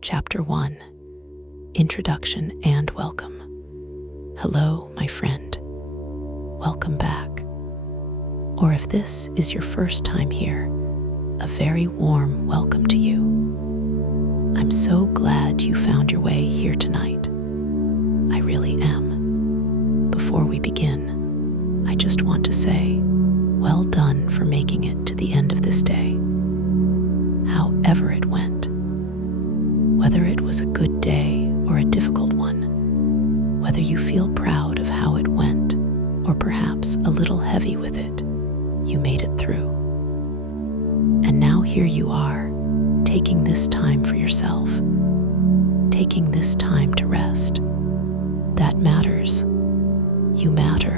Chapter 1, Introduction and Welcome. Hello, my friend. Welcome back. Or if this is your first time here, a very warm welcome to you. I'm so glad you found your way here tonight. I really am. Before we begin, I just want to say, well done for making it to the end of this day. However it went, whether it was a good day or a difficult one, whether you feel proud of how it went or perhaps a little heavy with it, you made it through. And now here you are, taking this time for yourself, taking this time to rest. That matters. You matter.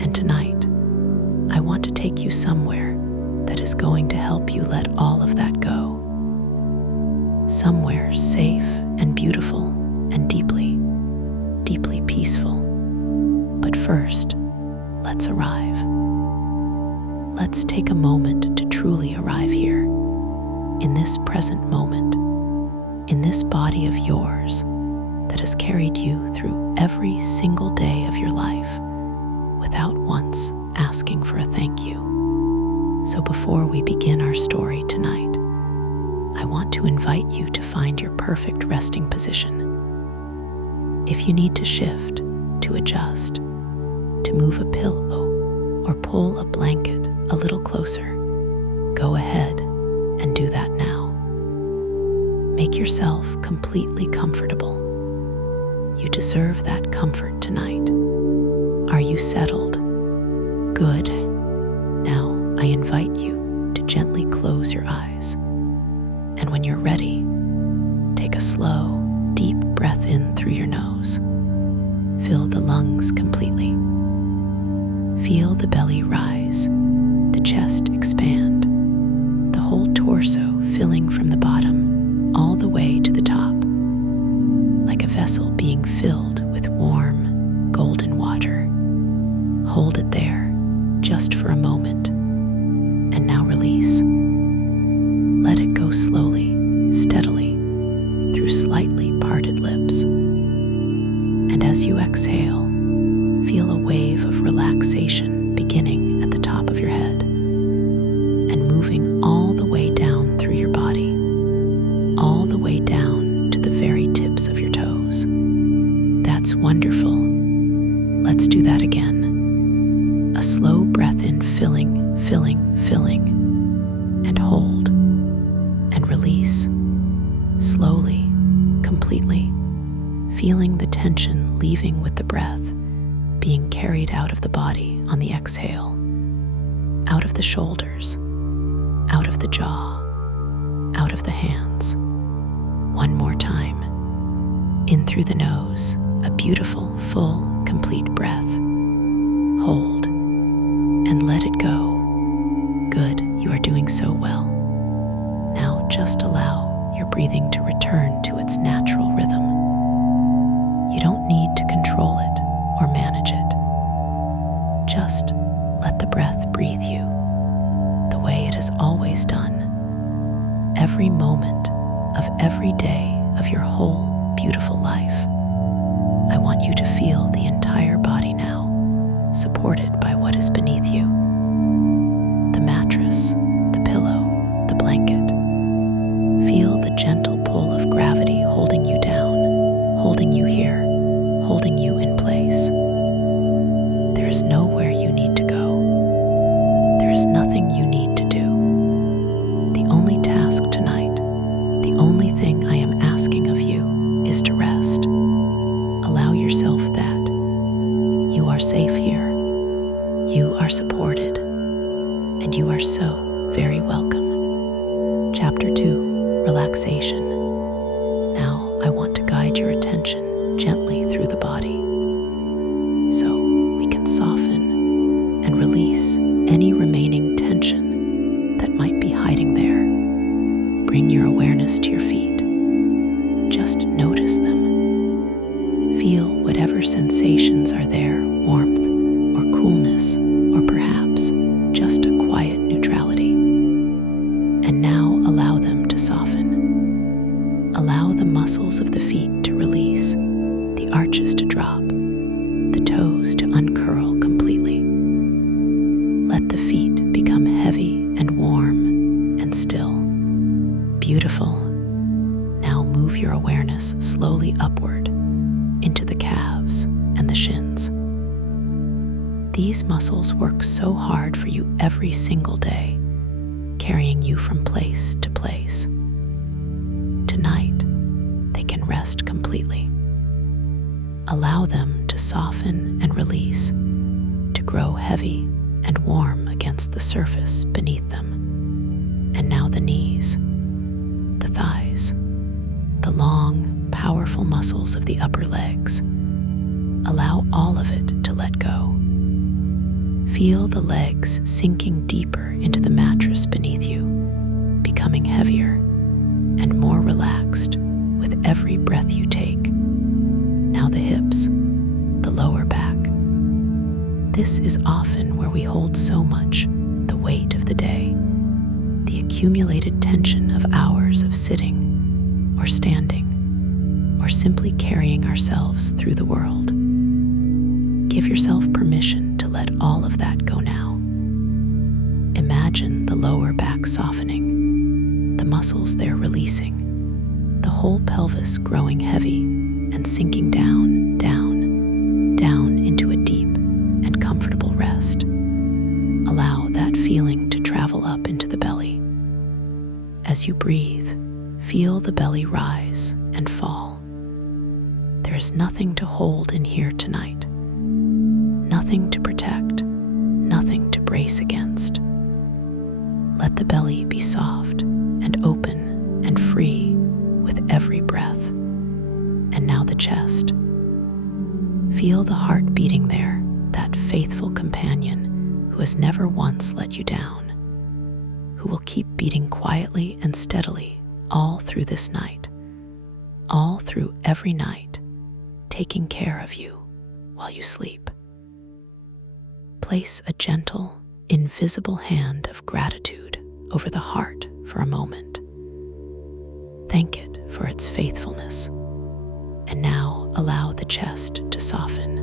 And tonight, I want to take you somewhere that is going to help you let all of that go. Somewhere safe and beautiful and deeply, deeply peaceful. But first, let's arrive. Let's take a moment to truly arrive here, in this present moment, in this body of yours that has carried you through every single day of your life without once asking for a thank you. So before we begin our story tonight, I want to invite you to find your perfect resting position. If you need to shift, to adjust, to move a pillow, or pull a blanket a little closer, go ahead and do that now. Make yourself completely comfortable. You deserve that comfort tonight. Are you settled? Good. Now I invite you to gently close your eyes. And when you're ready, take a slow, deep breath in through your nose. Fill the lungs completely. Feel the belly rise, the chest expand, the whole torso filling from the bottom all the way to the top, like a vessel being filled with warm, golden water. Hold it there just for a moment, and now release. Let it go slowly, steadily, through slightly parted lips. And as you exhale, feel a wave of relaxation beginning at the top of your head and moving all the way down through your body, all the way down to the very tips of your toes. That's wonderful. Let's do that again. A slow breath in, filling, filling, filling, and hold. And release, slowly, completely, feeling the tension leaving with the breath, being carried out of the body on the exhale, out of the shoulders, out of the jaw, out of the hands. One more time. In through the nose, a beautiful, full, complete breath. Hold, and let it go. Good, you are doing so well. Now just allow your breathing to return to its natural rhythm. You don't need to control it or manage it. Just let the breath breathe you the way it has always done. Every moment of every day of your whole beautiful life. I want you to feel the entire body now, supported by what is beneath you. The mattress, the pillow, the blanket. Feel the gentle pull of gravity holding you down, holding you here, holding you in place. There is nowhere you need to go. There is nothing you need to do. The only task tonight, the only thing I am asking of you is to rest. Allow yourself that. You are safe here. You are supported. And you are so very welcome. Chapter 2. Relaxation. Now I want to guide your attention gently through the body so we can soften and release any remaining tension that might be hiding there. Bring your awareness to your feet. Just notice them. Feel whatever sensations are there, warmth or coolness, or perhaps just a quiet neutrality. And now allow them to soften. Allow the muscles of the feet to release, the arches to drop, the toes to uncurl completely. Let the feet become heavy and warm and still. Beautiful. Now move your awareness slowly upward into the calves and the shins. These muscles work so hard for you every single day, carrying you from place to place. Tonight, they can rest completely. Allow them to soften and release, to grow heavy and warm against the surface beneath them. And now the knees, the thighs, the long, powerful muscles of the upper legs. Allow all of it to let go. Feel the legs sinking deeper into the mattress beneath you, becoming heavier and more relaxed with every breath you take. Now the hips, the lower back. This is often where we hold so much, the weight of the day, the accumulated tension of hours of sitting or standing, or simply carrying ourselves through the world. Give yourself permission to let all of that go now. Imagine the lower back softening, the muscles there releasing, the whole pelvis growing heavy and sinking down, down, down into a deep and comfortable rest. Allow that feeling to travel up into the belly. As you breathe, feel the belly rise and fall. There is nothing to hold in here tonight. Nothing to protect, nothing to brace against. Let the belly be soft and open and free with every breath. And now the chest. Feel the heart beating there, that faithful companion who has never once let you down, who will keep beating quietly and steadily all through this night, all through every night, taking care of you while you sleep. Place a gentle, invisible hand of gratitude over the heart for a moment. Thank it for its faithfulness. And now allow the chest to soften.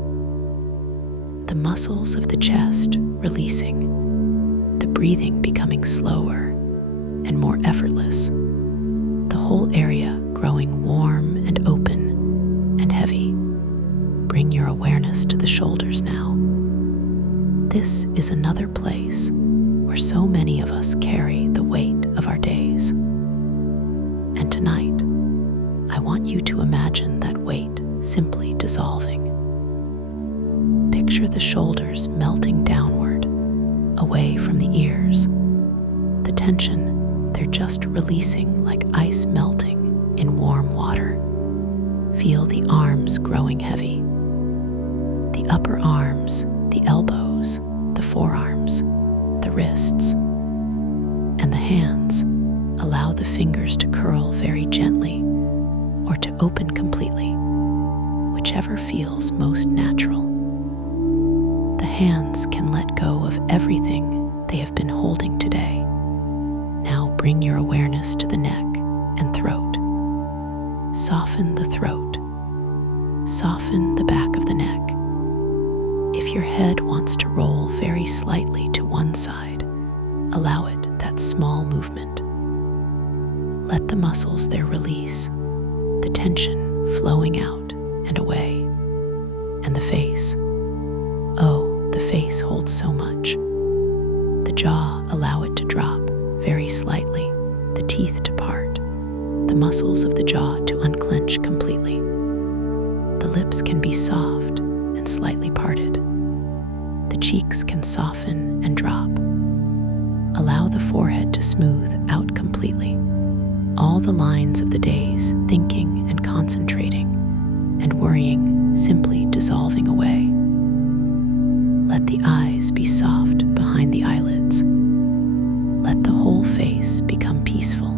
The muscles of the chest releasing, the breathing becoming slower and more effortless, the whole area growing warm and open and heavy. Bring your awareness to the shoulders now. This is another place where so many of us carry the weight of our days. And tonight, I want you to imagine that weight simply dissolving. Picture the shoulders melting downward, away from the ears. The tension, they're just releasing like ice melting in warm water. Feel the arms growing heavy. The upper arms, the elbows, the forearms, the wrists, and the hands. Allow the fingers to curl very gently or to open completely, whichever feels most natural. The hands can let go of everything they have been holding today. Now bring your awareness to the neck and throat. Soften the throat. Soften the back of the neck. If your head wants to roll very slightly to one side, allow it that small movement. Let the muscles there release, the tension flowing out and away. And the face. Oh, the face holds so much. The jaw, allow it to drop very slightly, the teeth to part, the muscles of the jaw to unclench completely. The lips can be soft and slightly parted. The cheeks can soften and drop. Allow the forehead to smooth out completely. All the lines of the days, thinking and concentrating and worrying, simply dissolving away. Let the eyes be soft behind the eyelids. Let the whole face become peaceful.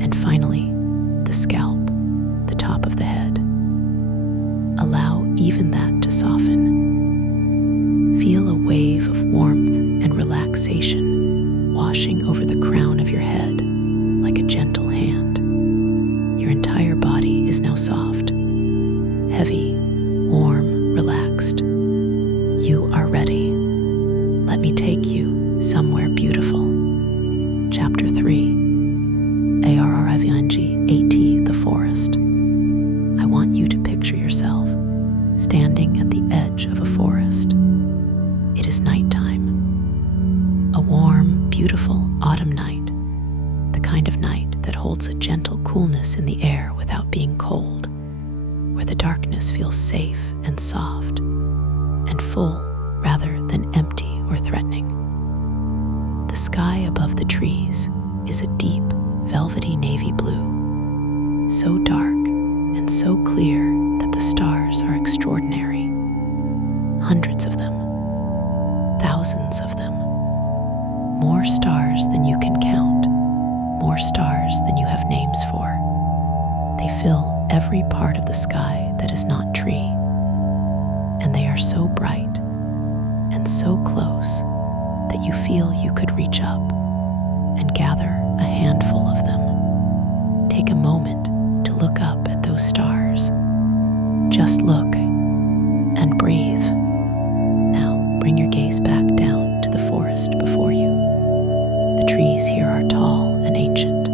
And finally, the scalp, the top of the head. Allow even that to soften. Feel a wave of warmth and relaxation washing over the crown of your head like a gentle hand. Your entire body is now soft, heavy, warm, relaxed. You are ready. Let me take you somewhere beautiful. Chapter 3. ARRIVNG80, the forest. I want you to picture yourself standing at the edge of a forest. It is nighttime. A warm, beautiful autumn night. The kind of night that holds a gentle coolness in the air without being cold, where the darkness feels safe and soft, and full rather than empty or threatening. The sky above the trees is a deep, velvety navy blue, so dark and so clear that the stars are extraordinary. Hundreds of them, thousands of them, more stars than you can count, more stars than you have names for. They fill every part of the sky that is not tree, and they are so bright and so close that you feel you could reach up and gather a handful of them. Take a moment to look up at those stars. Just look and breathe. Now bring your gaze back down to the forest before you. The trees here are tall and ancient.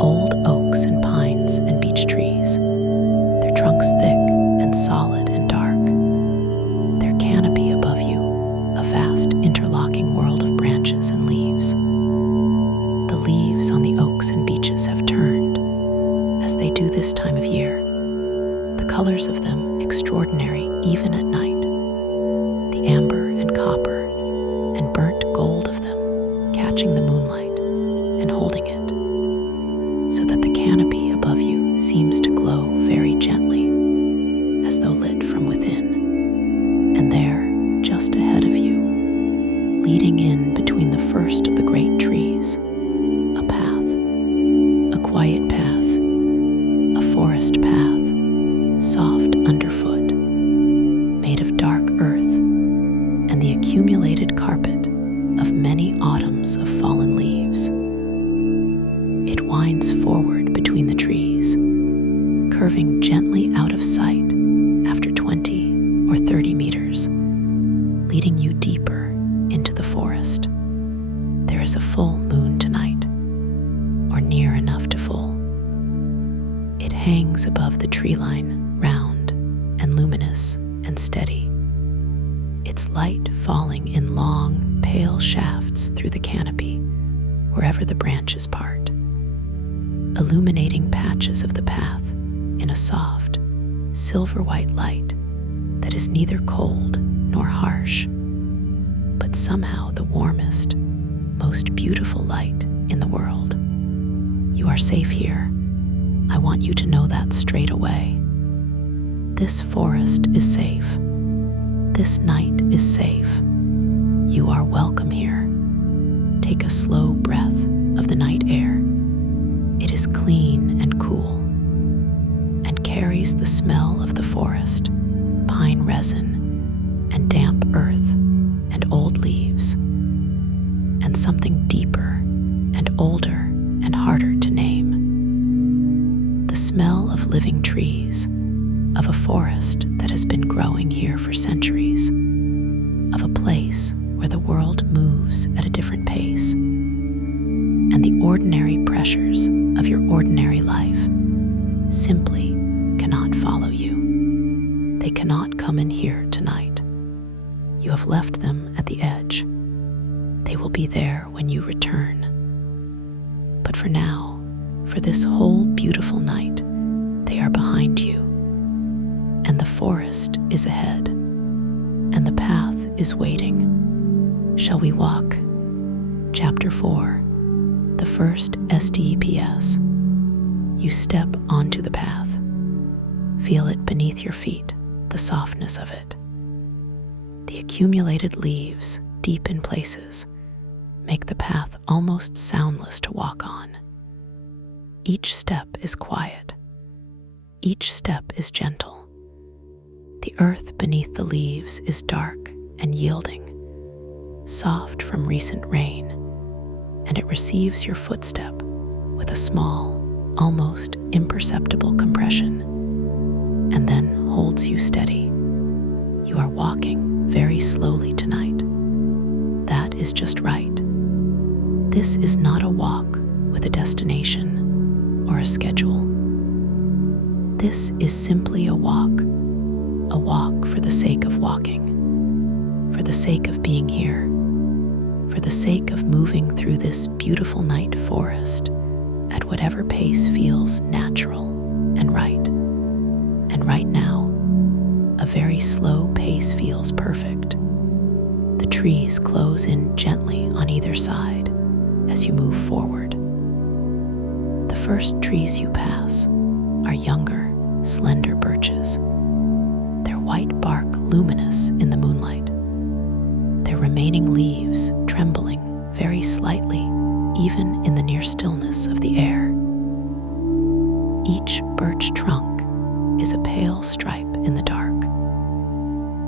Old oaks and pines and beech trees, their trunks thick and solid and dark. Their canopy above you, a vast interlocking world of branches and leaves. The leaves on the oaks and beeches have turned, as they do this time of year. The colors of them extraordinary even at night. The amber and copper and burnt gold of them catching the moonlight and holding it, so that the canopy above you seems to glow very gently, as though lit from within. And there, just ahead of you, leading in between the first of the great trees, a path, a quiet path, a forest path, soft underfoot, made of dark earth and the accumulated carpet of many autumns of fallen leaves. It winds forward between the trees, curving gently out of sight after 20 or 30 meters, leading you deeper into the forest. There is a full moon tonight, or near enough to full. It hangs above the tree line, round and luminous and steady, its light falling in long, pale shafts through the canopy wherever the branches part, illuminating patches of the path in a soft, silver-white light that is neither cold nor harsh, but somehow the warmest, most beautiful light in the world. You are safe here. I want you to know that straight away. This forest is safe. This night is safe. You are welcome here. Take a slow breath of the night air. It is clean and cool, and carries the smell of the forest, pine resin, and damp earth, and old leaves, and something deeper and older and harder to name. The smell of living trees, of a forest that has been growing here for centuries, of a place where the world moves at a different pace, and the ordinary pressures of your ordinary life simply cannot follow you. They cannot come in here tonight. You have left them at the edge. They will be there when you return. But for now, for this whole beautiful night, they are behind you, and the forest is ahead, and the path is waiting. Shall we walk? Chapter 4. The first STEPS. You step onto the path. Feel it beneath your feet, the softness of it. The accumulated leaves, deep in places, make the path almost soundless to walk on. Each step is quiet. Each step is gentle. The earth beneath the leaves is dark and yielding, soft from recent rain, and it receives your footstep with a small, almost imperceptible compression, and then holds you steady. You are walking very slowly tonight. That is just right. This is not a walk with a destination or a schedule. This is simply a walk for the sake of walking, for the sake of being here, for the sake of moving through this beautiful night forest at whatever pace feels natural and right. And right now, a very slow pace feels perfect. The trees close in gently on either side as you move forward. The first trees you pass are younger, slender birches, their white bark luminous in the moonlight, their remaining leaves trembling very slightly even in the near stillness of the air. Each birch trunk is a pale stripe in the dark,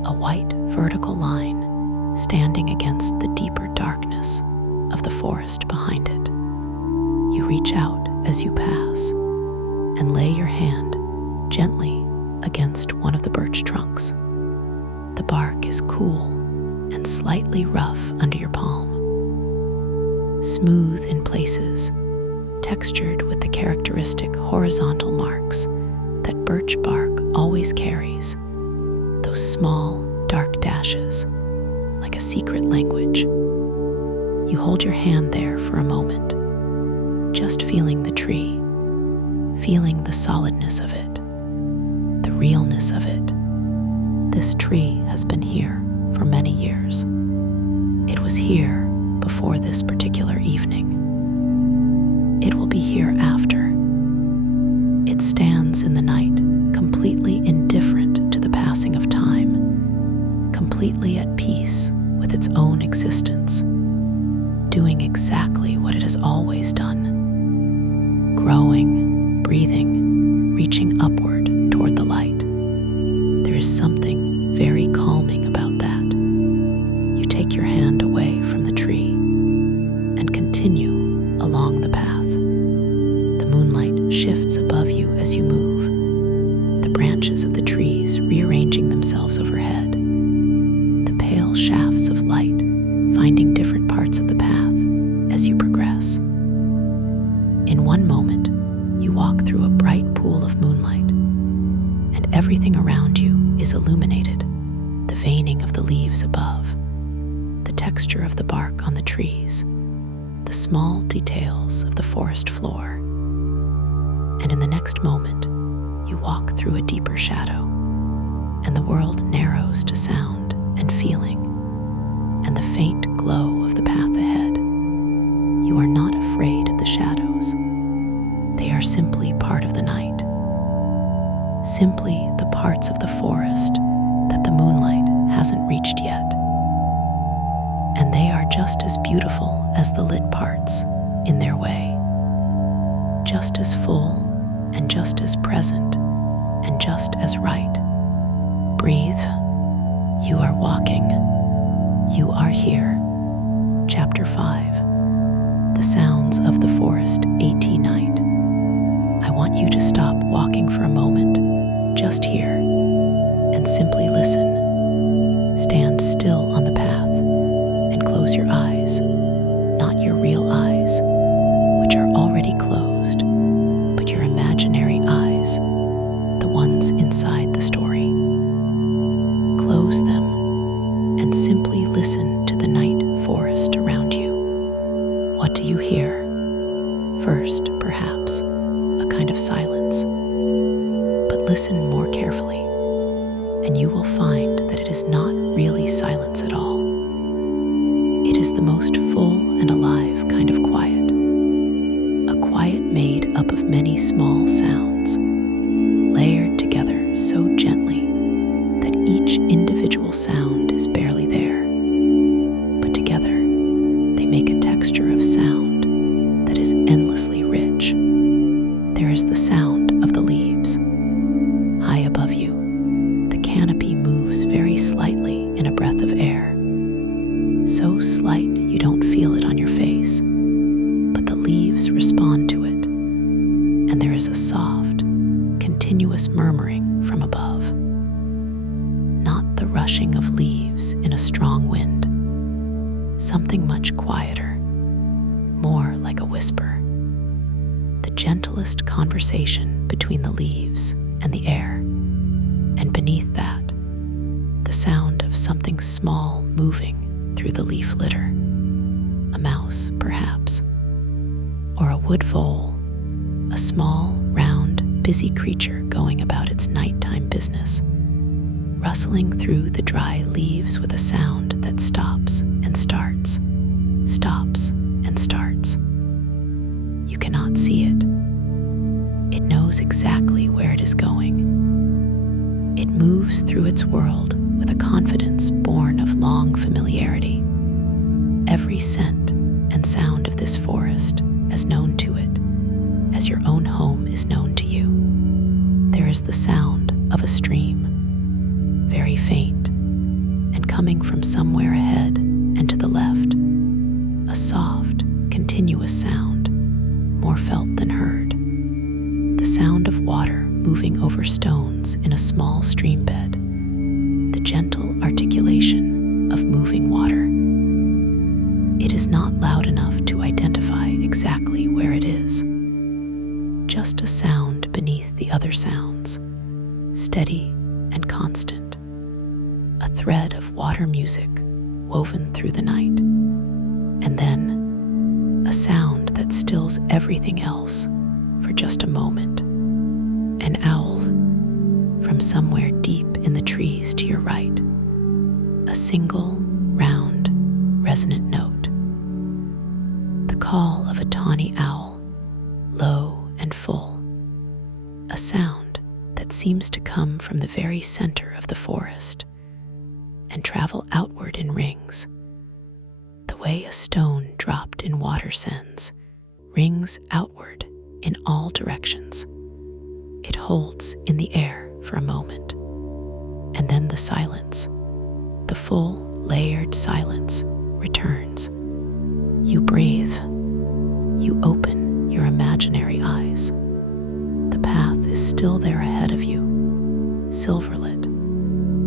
a white vertical line standing against the deeper darkness of the forest behind it. You reach out as you pass and lay your hand gently against one of the birch trunks. The bark is cool and slightly rough under your palm, smooth in places, textured with the characteristic horizontal marks that birch bark always carries, those small, dark dashes, like a secret language. You hold your hand there for a moment, just feeling the tree, feeling the solidness of it, the realness of it. This tree has been here for many years. It was here before this particular evening. It will be here after. It stands in the night, completely indifferent to the passing of time, completely at peace with its own existence, doing exactly what it has always done, growing, breathing, reaching upward toward the light. There is something very calming about that. You take your hand away from the tree and continue along the path. The moonlight shifts above you as you move, the branches of the trees rearranging themselves overhead, the pale shafts of light finding different parts of the path as you progress. In one moment, you walk through a bright pool of moonlight, and everything around you is illuminated. The veining of the leaves above, the texture of the bark on the trees, the small details of the forest floor. And in the next moment, you walk through a deeper shadow, and the world narrows to sound and feeling, and the faint glow of the path ahead. You are not afraid of the shadows. They are simply part of the night, simply the parts of the forest that the moonlight hasn't reached yet. And they are just as beautiful as the lit parts in their way, just as full and just as present and just as right. Breathe. You are walking. You are here. Chapter 5. The Sounds of the Forest, 18 Night. I want you to stop walking for a moment, just here, and simply listen. Stand still on the path and close your eyes, not your real eyes, which are already closed, but your imaginary eyes, the ones inside the story. Close them and simply listen to the night forest around you. What do you hear? First, perhaps, a kind of silence. But listen more carefully, and you will find that it is not really silence at all. It is the most full and alive kind of quiet, a quiet made up of many small sounds, layered together so gently that each individual sound is barely there, but together they make a texture of sound that is endlessly rich. There is the sound of the leaves. High above you, the canopy moves very slightly in a breath of air, so slight you don't feel it on your face, but the leaves respond to it, and their continuous murmuring from above, not the rushing of leaves in a strong wind, something much quieter, more like a whisper, the gentlest conversation between the leaves and the air, and beneath that, the sound of something small moving through the leaf litter, a mouse perhaps, or a wood vole, a small, round, busy creature going about its nighttime business, rustling through the dry leaves with a sound that stops and starts, stops and starts. You cannot see it. It knows exactly where it is going. It moves through its world with a confidence born of long familiarity. Every scent and sound of this forest as known to it, as your own home is known to you. There is the sound of a stream, very faint, and coming from somewhere ahead and to the left, a soft, continuous sound, more felt than heard. The sound of water moving over stones in a small stream bed, the gentle articulation of moving water. It is not loud enough to identify exactly where it is. Just a sound beneath the other sounds, steady and constant. A thread of water music woven through the night. And then a sound that stills everything else for just a moment. An owl from somewhere deep in the trees to your right. A single, round, resonant note. The call of a tawny owl, low and full. A sound that seems to come from the very center of the forest and travel outward in rings. The way a stone dropped in water sends rings outward in all directions. It holds in the air for a moment, and then the silence, the full, layered silence, returns. You breathe. You open your imaginary eyes. The path is still there ahead of you, silverlit,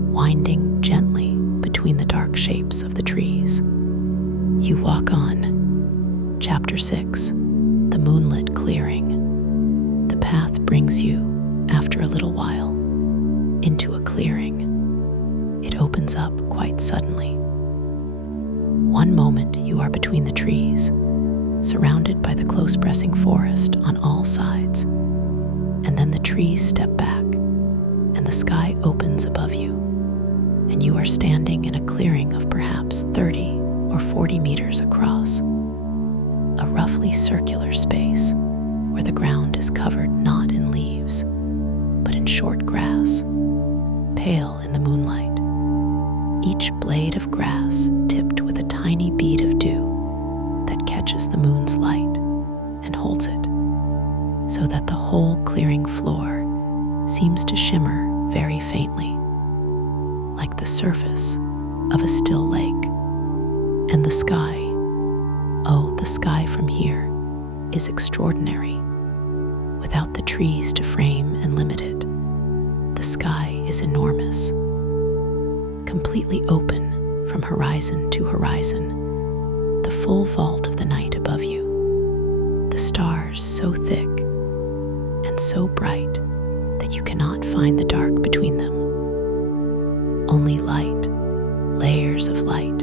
winding gently between the dark shapes of the trees. You walk on. Chapter 6, the moonlit clearing. The path brings you, after a little while, into a clearing. It opens up quite suddenly. One moment you are between the trees, surrounded by the close-pressing forest on all sides, and then the trees step back, and the sky opens above you, and you are standing in a clearing of perhaps 30 or 40 meters across, a roughly circular space where the ground is covered not in leaves, but in short grass, pale in the moonlight. Each blade of grass tipped with a tiny bead of dew that catches the moon's light and holds it, so that the whole clearing floor seems to shimmer very faintly, like the surface of a still lake. And the sky, oh, the sky from here is extraordinary. Without the trees to frame and limit it, the sky is enormous, completely open from horizon to horizon, the full vault of the night above you, the stars so thick and so bright that you cannot find the dark between them. Only light, layers of light,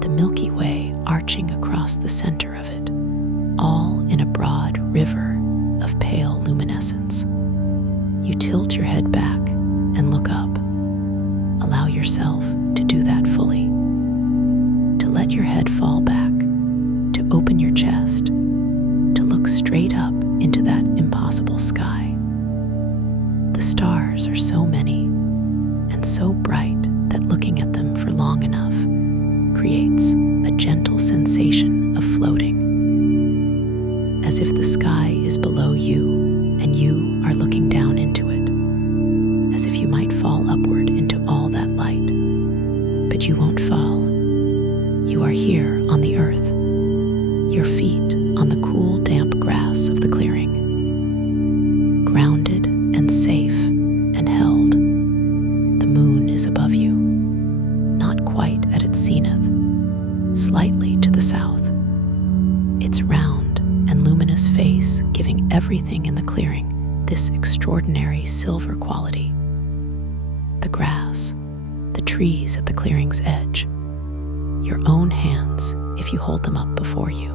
the Milky Way arching across the center of it, all in a broad river of pale luminescence. You tilt your head back and look up. Allow yourself to do that fully. To let your head fall back, to open your chest, to look straight up into that impossible sky. The stars are so many and so bright that looking at them for long enough creates a gentle sensation of floating, as if the sky is below you and you are looking down into it, as if you might fall upward into all that light. But you won't fall. You are here on the earth, your feet on the cool, damp grass of the clearing, grounded and safe this extraordinary silver quality. The grass, the trees at the clearing's edge, your own hands if you hold them up before you.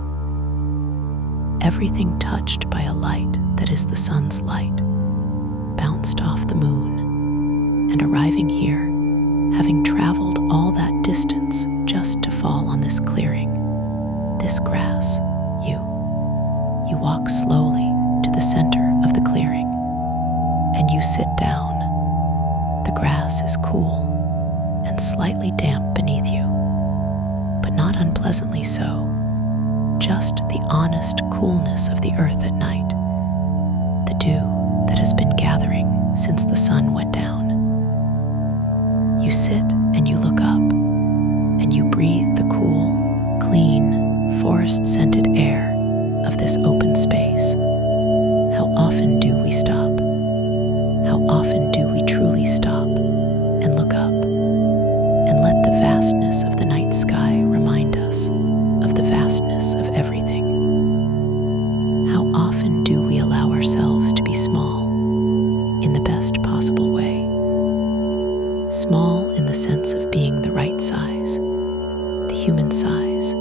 Everything touched by a light that is the sun's light, bounced off the moon, and arriving here, having traveled all that distance just to fall on this clearing, this grass, you. You walk slowly to the center of the clearing, and you sit down. The grass is cool and slightly damp beneath you, but not unpleasantly so, just the honest coolness of the earth at night, the dew that has been gathering since the sun went down. You sit and you look up, and you breathe the cool, clean, forest-scented air of this open space. How often do we stop? How often do we truly stop and look up and let the vastness of the night sky remind us of the vastness of everything? How often do we allow ourselves to be small in the best possible way? Small in the sense of being the right size, the human size,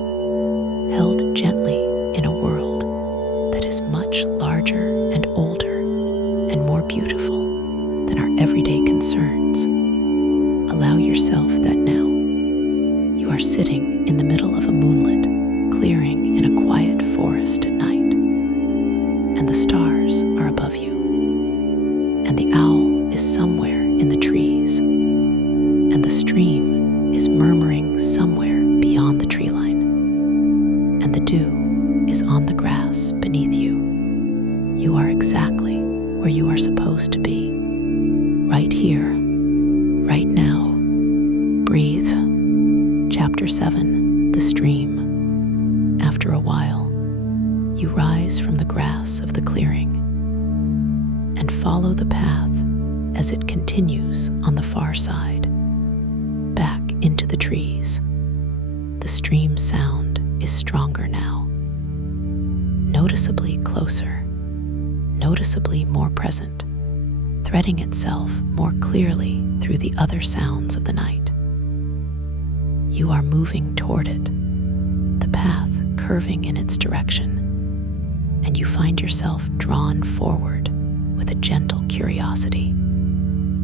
held gently in a world that is much larger and older and more beautiful than our everyday concerns. Allow yourself that now. You are sitting in the middle of a moonlit clearing in a quiet forest at night, and the stars are above you, and the owl is somewhere in the trees, and the stream is murmuring somewhere beyond the tree line, and the dew is on the grass beneath you. You are exactly where you are supposed to be, right here, right now. Breathe. Chapter 7, The Stream. After a while, you rise from the grass of the clearing and follow the path as it continues on the far side, back into the trees. The stream sound is stronger now, noticeably closer, noticeably more present, threading itself more clearly through the other sounds of the night. You are moving toward it, the path curving in its direction, and you find yourself drawn forward with a gentle curiosity.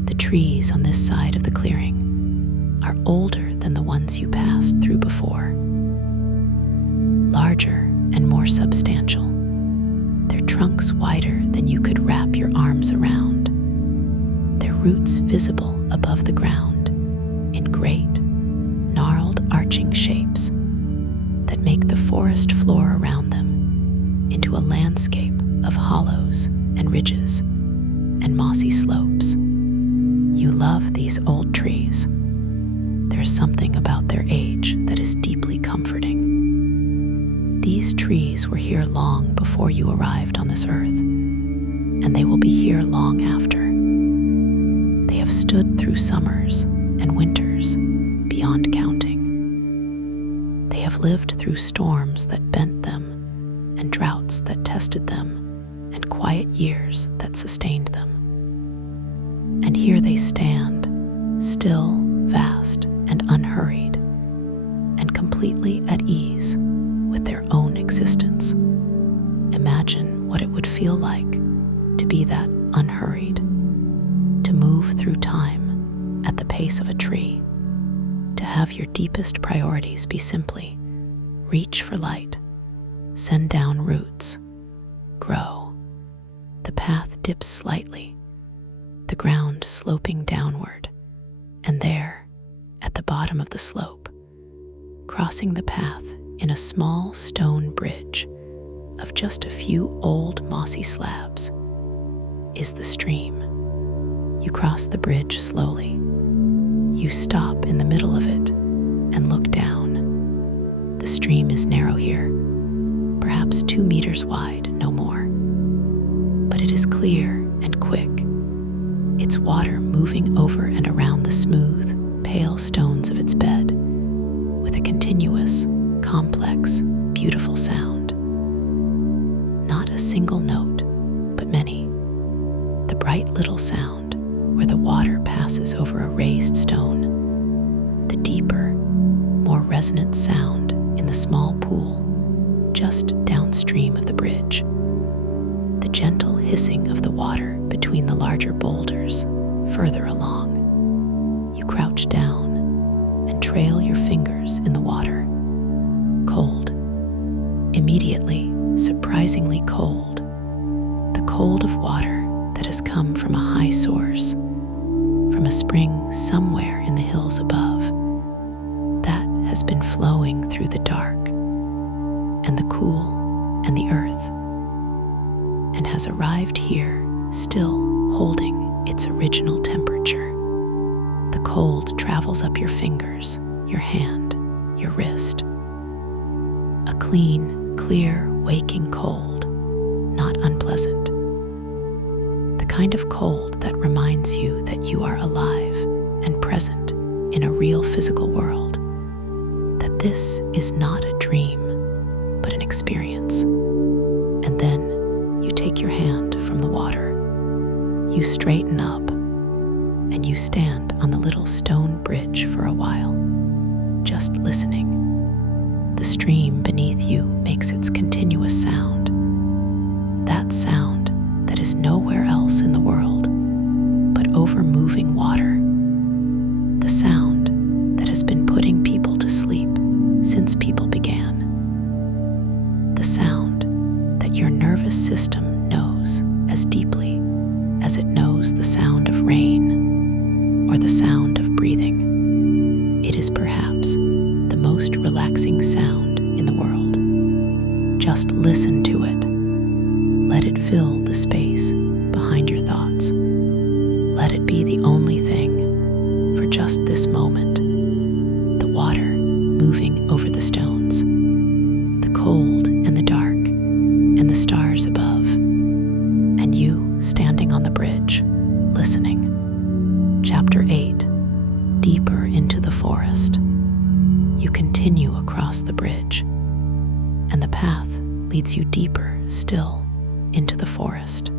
The trees on this side of the clearing are older than the ones you passed through before, larger and more substantial, their trunks wider than you could wrap your arms around, their roots visible above the ground in great, gnarled arching shapes that make the forest floor around them into a landscape of hollows and ridges and mossy slopes. You love these old trees. There's something about their age that is deeply comforting. These trees were here long before you arrived on this earth, and they will be here long after. They have stood through summers and winters beyond counting. They have lived through storms that bent them, and droughts that tested them, and quiet years that sustained them. And here they stand, still, vast, and unhurried, and completely at ease with their own existence. Imagine what it would feel like to be that unhurried, to move through time at the pace of a tree, to have your deepest priorities be simply reach for light, send down roots, grow. The path dips slightly, the ground sloping downward, and there, at the bottom of the slope, crossing the path in a small stone bridge of just a few old mossy slabs, is the stream. You cross the bridge slowly. You stop in the middle of it and look down. The stream is narrow here, perhaps 2 meters wide, no more. But it is clear and quick, its water moving over and around the smooth, pale stones of its bed with a continuous, complex, beautiful sound. Not a single note, but many. bright little sound where the water passes over a raised stone, the deeper, more resonant sound in the small pool just downstream of the bridge, the gentle hissing of the water between the larger boulders further along. You crouch down and trail your fingers in the water. Cold. Immediately, surprisingly cold. The cold of water that has come from a high source, from a spring somewhere in the hills above, that has been flowing through the dark and the cool and the earth, and has arrived here still holding its original temperature. The cold travels up your fingers, your hand, your wrist. A clean, clear, waking cold, not unpleasant. The kind of cold that reminds you that you are alive and present in a real physical world, that this is not a dream, but an experience. And then you take your hand from the water, you straighten up, and you stand on the little stone bridge for a while, just listening. The stream beneath you makes its continuous sound, that sound that is nowhere else in the world but over moving water, the sound that has been putting people to sleep since people began, the sound that your nervous system knows as deeply as it knows the sound of rain or the sound of breathing. It is perhaps the most relaxing sound in the world. Just listen to it. Let it fill the space behind your thoughts. Let it be the only thing for just this moment. The water moving over the stones, the cold and the dark, and the stars above, and you standing on the bridge, listening. Chapter 8. Deeper into the forest. You continue across the bridge, and the path leads you deeper still into the forest.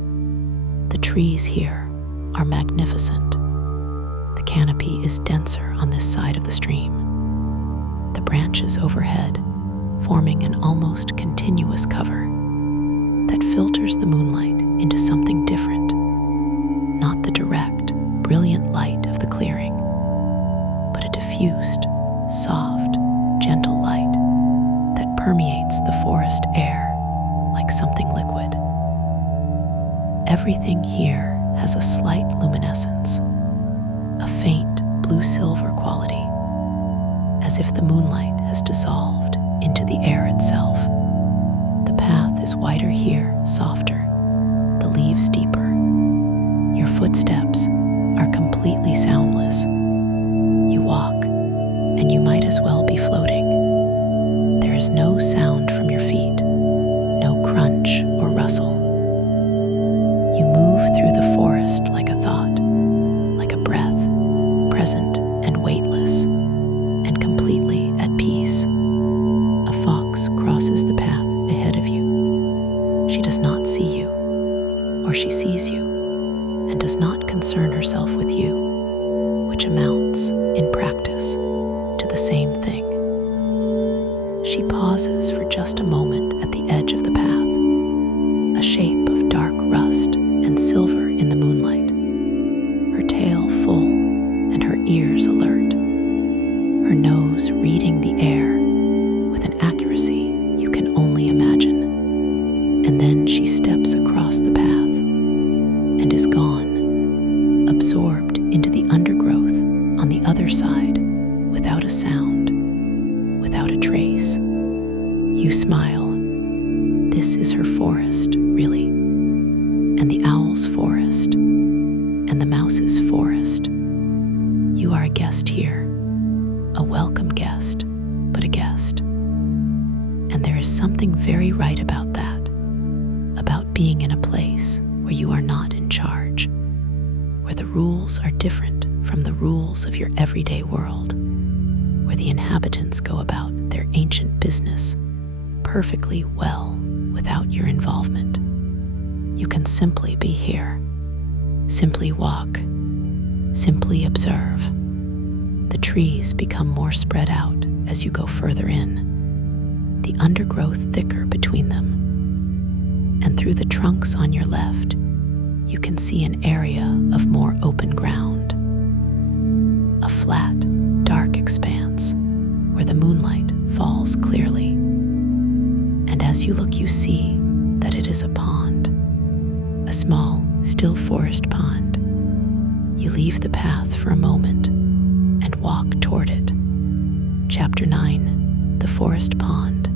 The trees here are magnificent. The canopy is denser on this side of the stream. The branches overhead forming an almost continuous cover that filters the moonlight into something different, not the direct, brilliant light of the clearing, but a diffused, soft, gentle light that permeates the forest air like something liquid. Everything here has a slight luminescence, a faint blue-silver quality, as if the moonlight has dissolved into the air itself. The path is wider here, softer, the leaves deeper. Your footsteps are completely soundless. You walk, and you might as well be floating. There is no sound from your feet, no crunch or rustle. You move through the forest like a thought, like a breath, present and weightless, and completely at peace. A fox crosses the path ahead of you. She does not see you, or she sees you, and does not concern herself with you, which amounts, in practice, to the same thing. She pauses for just a moment at the edge of the path, a shape of dark rust and silver in the moonlight, her tail full and her ears alert, her nose reading the air with an accuracy you can only imagine. And then she steps across the path and is gone, absorbed into the undergrowth on the other side, without a sound, without a trace. You smile. This is her forest, really, and the owl's forest, and the mouse's forest. You are a guest here, a welcome guest, but a guest. And there is something very right about that, about being in a place where you are not in charge, where the rules are different from the rules of your everyday world, where the inhabitants go about their ancient business perfectly well without your involvement. You can simply be here, Simply walk, simply observe. The trees become more spread out as you go further in, the undergrowth thicker between them. And through the trunks on your left, you can see an area of more open ground. A flat, dark expanse where the moonlight falls clearly. And as you look, you see that it is a pond, a small, still forest pond. You leave the path for a moment and walk toward it. Chapter 9, The Forest Pond.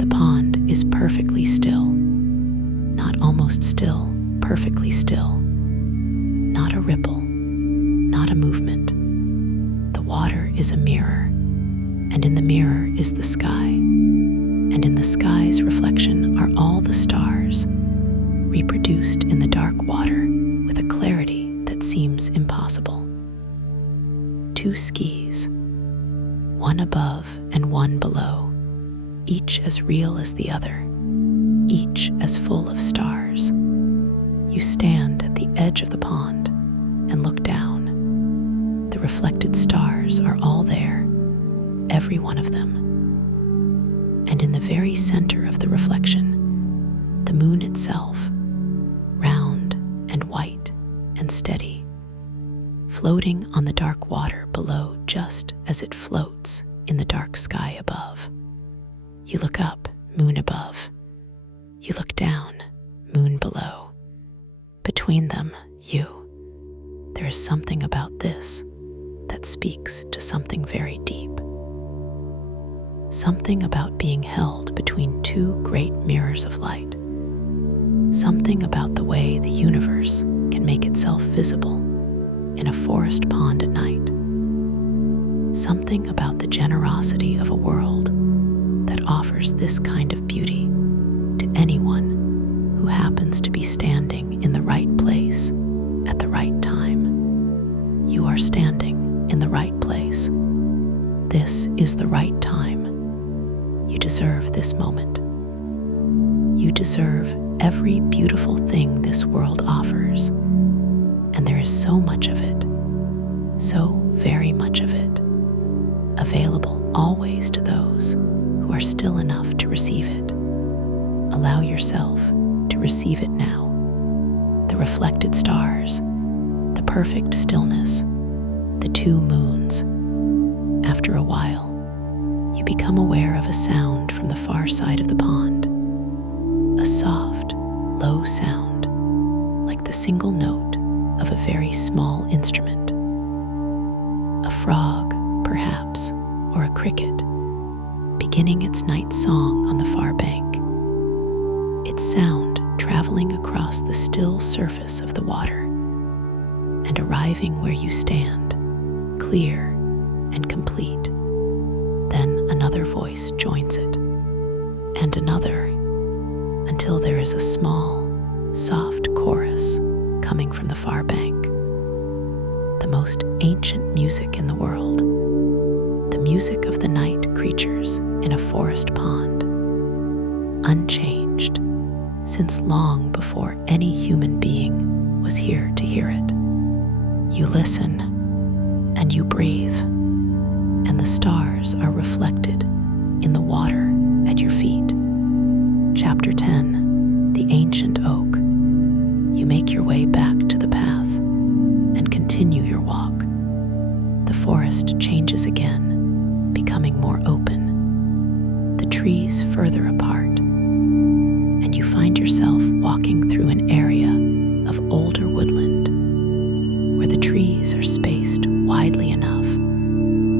The pond is perfectly still. Not almost still, perfectly still. Not a ripple, not a movement. The water is a mirror, and in the mirror is the sky, and in the sky's reflection are all the stars, reproduced in the dark water with a clarity that seems impossible. Two skis, one above and one below, each as real as the other, each as full of stars. You stand at the edge of the pond and look down. The reflected stars are all there, every one of them. And in the very center of the reflection, the moon itself, round and white and steady, floating on the dark water below just as it floats in the dark sky above. You look up, moon above. You look down, moon below. Between them, you. There is something about this that speaks to something very deep. Something about being held between two great mirrors of light. Something about the way the universe can make itself visible in a forest pond at night. Something about the generosity of a world that offers this kind of beauty to anyone who happens to be standing in the right place at the right time. You are standing in the right place. This is the right time. You deserve this moment. You deserve every beautiful thing this world offers, and there is so much of it, so very much of it, available always to those who are still enough to receive it. Allow yourself to receive it now. The reflected stars, the perfect stillness, the two moons. After a while, you become aware of a sound from the far side of the pond. A soft, low sound, like the single note of a very small instrument. A frog, perhaps, or a cricket, beginning its night song on the far bank. Its sound traveling across the still surface of the water and arriving where you stand, clear and complete. Then another voice joins it, and another, until there is a small, soft chorus coming from the far bank. The most ancient music in the world, the music of the night creatures in a forest pond, unchanged since long before any human being was here to hear it. You listen, and you breathe, and the stars are reflected in the water at your feet. Chapter 10, The Ancient Oak. You make your way back to the path and continue your walk. The forest changes again, becoming more open, the trees further apart, and you find yourself walking through an area of older woodland where the trees are spaced widely enough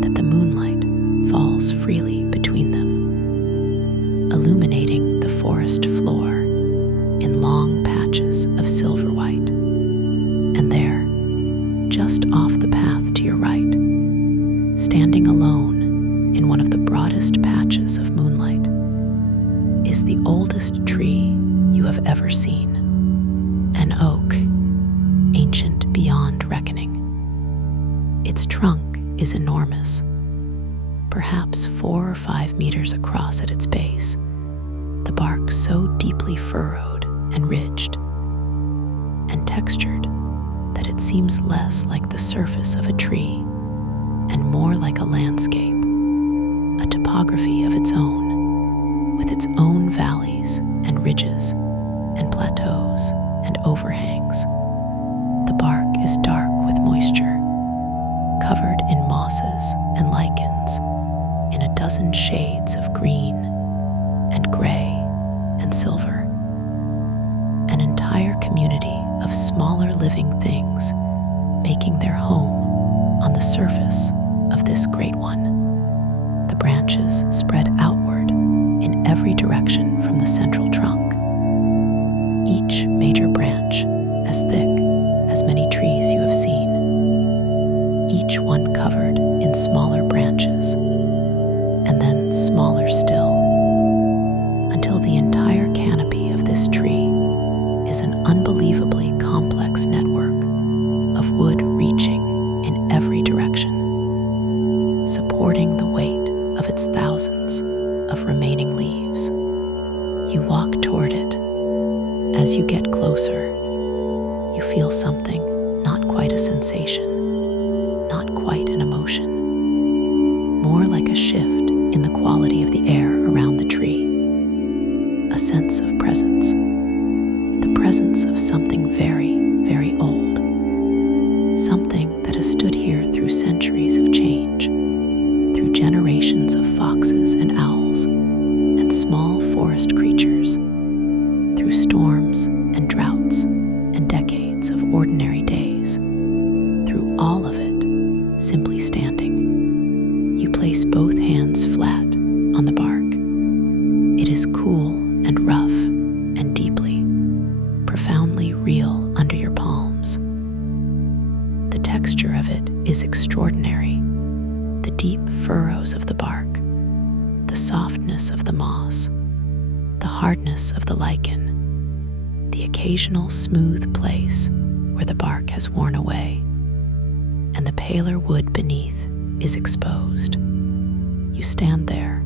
that the moonlight falls freely between them, illuminating the forest floor in long patches of silver white. And there, just off the path to your right, standing alone in one of the broadest patches of moonlight, is the oldest tree you have ever seen, an oak, ancient beyond reckoning. Its trunk is enormous, perhaps 4 or 5 meters across at its base, the bark so deeply furrowed and ridged and textured that it seems less like the surface of a tree and more like a landscape, a topography of its own, with its own valleys and ridges and plateaus and overhangs. The bark is dark with moisture, covered in mosses and lichens, in a dozen shades of green and gray and silver. An entire community of smaller living things making their home on the surface of this great one. The branches spread outward in every direction from the central trunk, each major branch as thick as many trees you have seen, each one covered in smaller branches, and then smaller still, until the entire canopy of this tree is an unbelievably complex network of wood reaching in every direction, supporting the weight of its thousands of remaining leaves. You walk toward it. As you get closer, you feel something, not quite a sensation, not quite an emotion, more like a shift in the quality of the air around the tree, a sense of presence, the presence of something very, very old, something that has stood here through centuries of change, through generations of foxes and owls and small forest creatures, through storms and droughts and decades of ordinary days, through all of it, simply standing. You place both hands flat on the bark. It is cool and rough and deeply, profoundly real under your palms. The texture of it is extraordinary. The deep furrows of the bark, the softness of the moss, the hardness of the lichen, the occasional smooth place where the bark has worn away, and the paler wood beneath is exposed. You stand there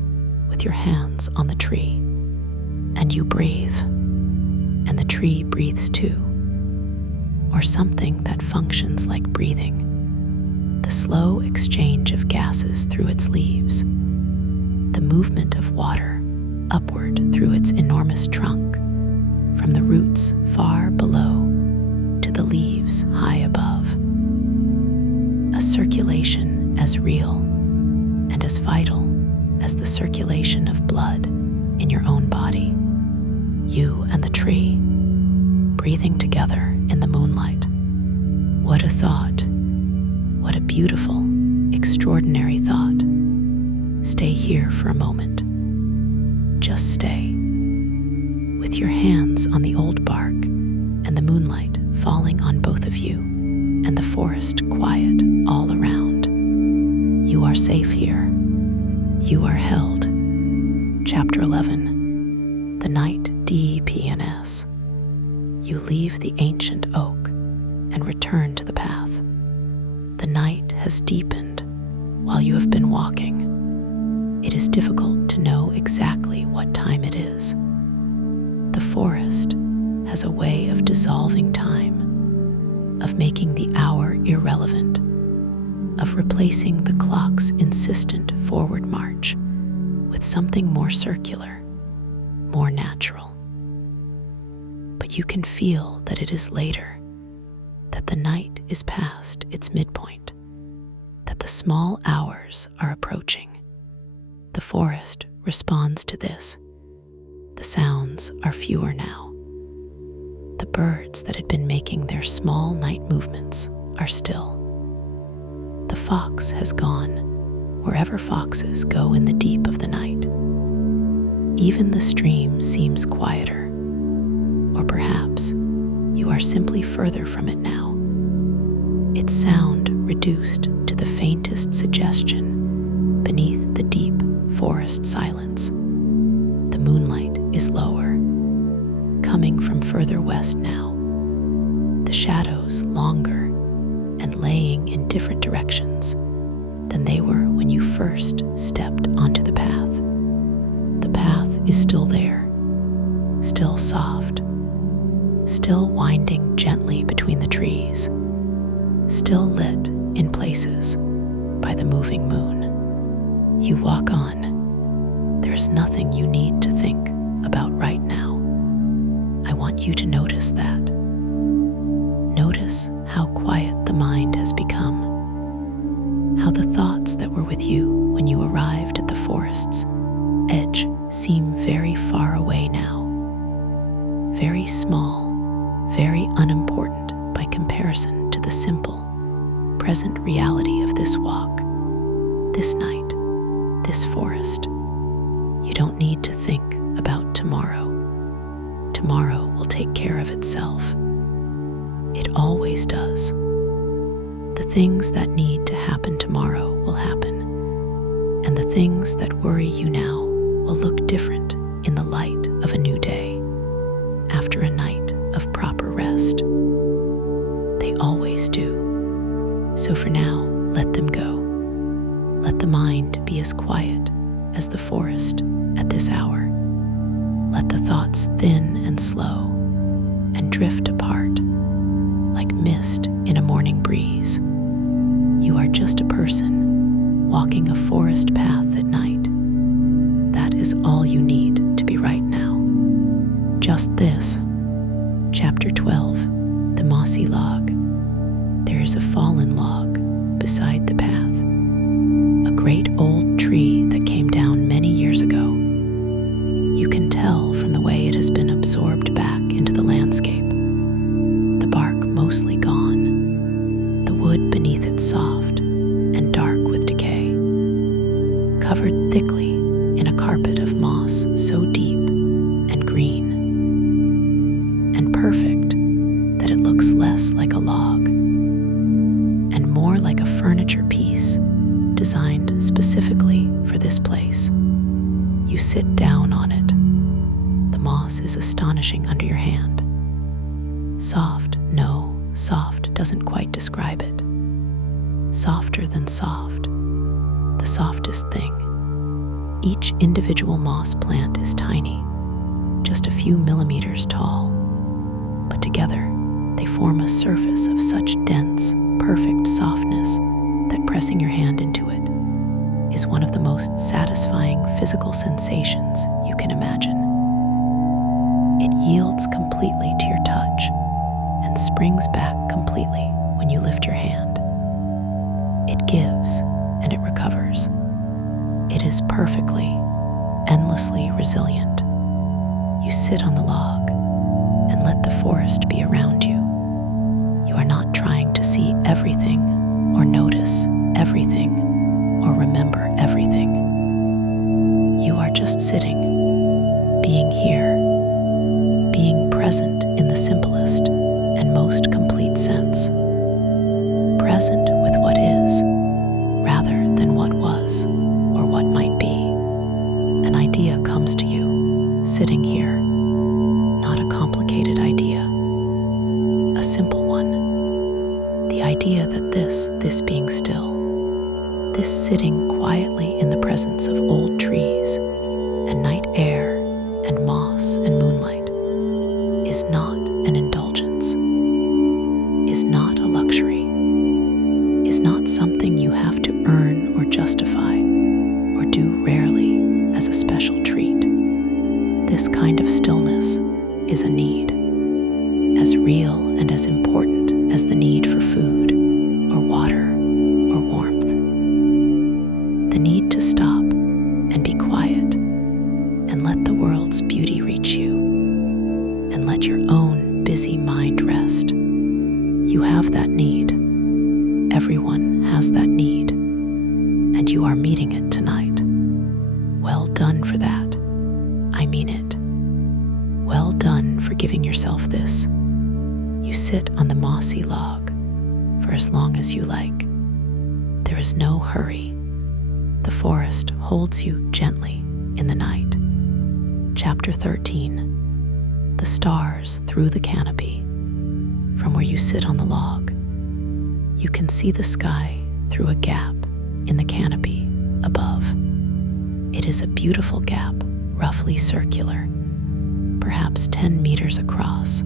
with your hands on the tree, and you breathe, and the tree breathes too, or something that functions like breathing, the slow exchange of gases through its leaves, the movement of water upward through its enormous trunk, from the roots far below to the leaves high above. A circulation as real and as vital as the circulation of blood in your own body. You and the tree, breathing together in the moonlight. What a thought! What a beautiful, extraordinary thought. Stay here for a moment. Just stay, with your hands on the old bark and the moonlight falling on both of you and the forest quiet all around. You are safe here. You are held. Chapter 11. The Night DEPNS. You leave the ancient oak and return to the path. The night has deepened while you have been walking. It is difficult to know exactly what time it is. The forest has a way of dissolving time, of making the hour irrelevant, of replacing the clock's insistent forward march with something more circular, more natural. But you can feel that it is later, that the night is past its midpoint, that the small hours are approaching. The forest responds to this. The sounds are fewer now. The birds that had been making their small night movements are still. The fox has gone wherever foxes go in the deep of the night. Even the stream seems quieter, or perhaps you are simply further from it now, its sound reduced to the faintest suggestion beneath the deep forest silence. The moonlight is lower, coming from further west now, the shadows longer and laying in different directions than they were when you first stepped onto the path. The path is still there, still soft, still winding gently between the trees, still lit in places by the moving moon. You walk on. There's nothing you need to think about right now. I want you to notice that. Notice how quiet the mind has become, how the thoughts that were with you when you arrived at the forest's edge seem very far away now, very small, very unimportant by comparison to the simple, present reality of this walk, this night, this forest. You don't need to think about tomorrow. Tomorrow will take care of itself. It always does. The things that need to happen tomorrow will happen, and the things that worry you now will look different in the light of a new day, after a night of proper rest. They always do. So for now, let them go. Let the mind be as quiet as the forest at this hour. Let the thoughts thin and slow and drift apart like mist in a morning breeze. You are just a person walking a forest path at night. That is all you need to be right now. Just this. Chapter 12, The Mossy Log. There is a fallen log beside the path. A great old tree that came down many years ago. You can tell from the way it has been absorbed back into the landscape. The bark mostly gone, the wood beneath it soft and dark with decay, covered thickly in a carpet of moss so deep and green and perfect that it looks less like a log and more like a furniture piece designed specifically for this place. You sit down on it. The moss is astonishing under your hand. Soft, no, soft doesn't quite describe it. Softer than soft, the softest thing. Each individual moss plant is tiny, just a few millimeters tall, but together they form a surface of such dense, perfect softness that pressing your hand into it is one of the most satisfying physical sensations you can imagine. It yields completely to your touch and springs back completely when you lift your hand. It gives and it recovers. It is perfectly, endlessly resilient. You sit on the log and let the forest be around you. You are not trying to see everything or notice everything or remember everything. You are just sitting, being here, being present in the simplest and most complete sense. Present with what is, rather than what was or what might be. An idea comes to you, sitting here, not a complicated idea, a simple one. The idea that this being still, this sitting quietly in the presence of old trees and night air and moss and moonlight is not an indulgence, is not a luxury, is not something you have to earn or justify or do rarely as a special treat. This kind of stillness is a need, as real and as important as the need for food or water or warmth. The need to stop and be quiet and let the world's beauty reach you and let your own busy mind rest. You have that need. Everyone has that need, and you are meeting it tonight. Well done for that. I mean it. Well done for giving yourself this. You sit on the mossy log for as long as you like. There is no hurry. The forest holds you gently in the night. Chapter 13. The stars through the canopy. From where you sit on the log, you can see the sky through a gap in the canopy above. It is a beautiful gap, roughly circular, perhaps 10 meters across,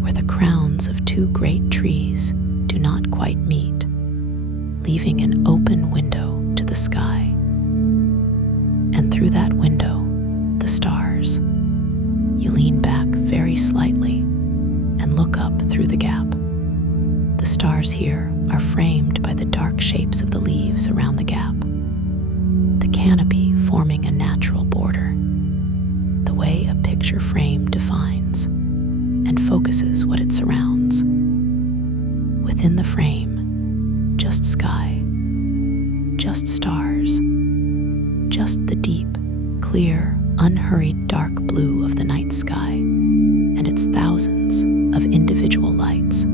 where the crowns of two great trees do do not quite meet, leaving an open window to the sky. And through that window, the stars. You lean back very slightly and look up through the gap. The stars here are framed by the dark shapes of the leaves around the gap, the canopy forming a natural border, the way a picture frame defines and focuses what it surrounds. Within the frame, just sky, just stars, just the deep, clear, unhurried dark blue of the night sky and its thousands of individual lights.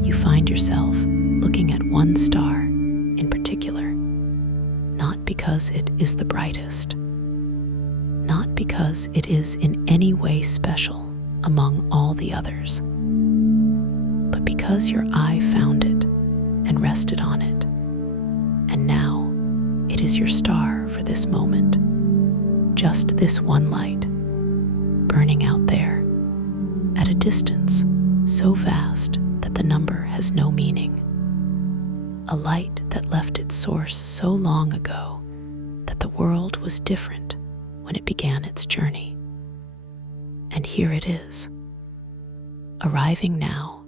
You find yourself looking at one star in particular, not because it is the brightest, not because it is in any way special among all the others, but because your eye found it and rested on it, and now it is your star for this moment, just this one light, burning out there, at a distance so vast that the number has no meaning. A light that left its source so long ago that the world was different when it began its journey. And here it is, arriving now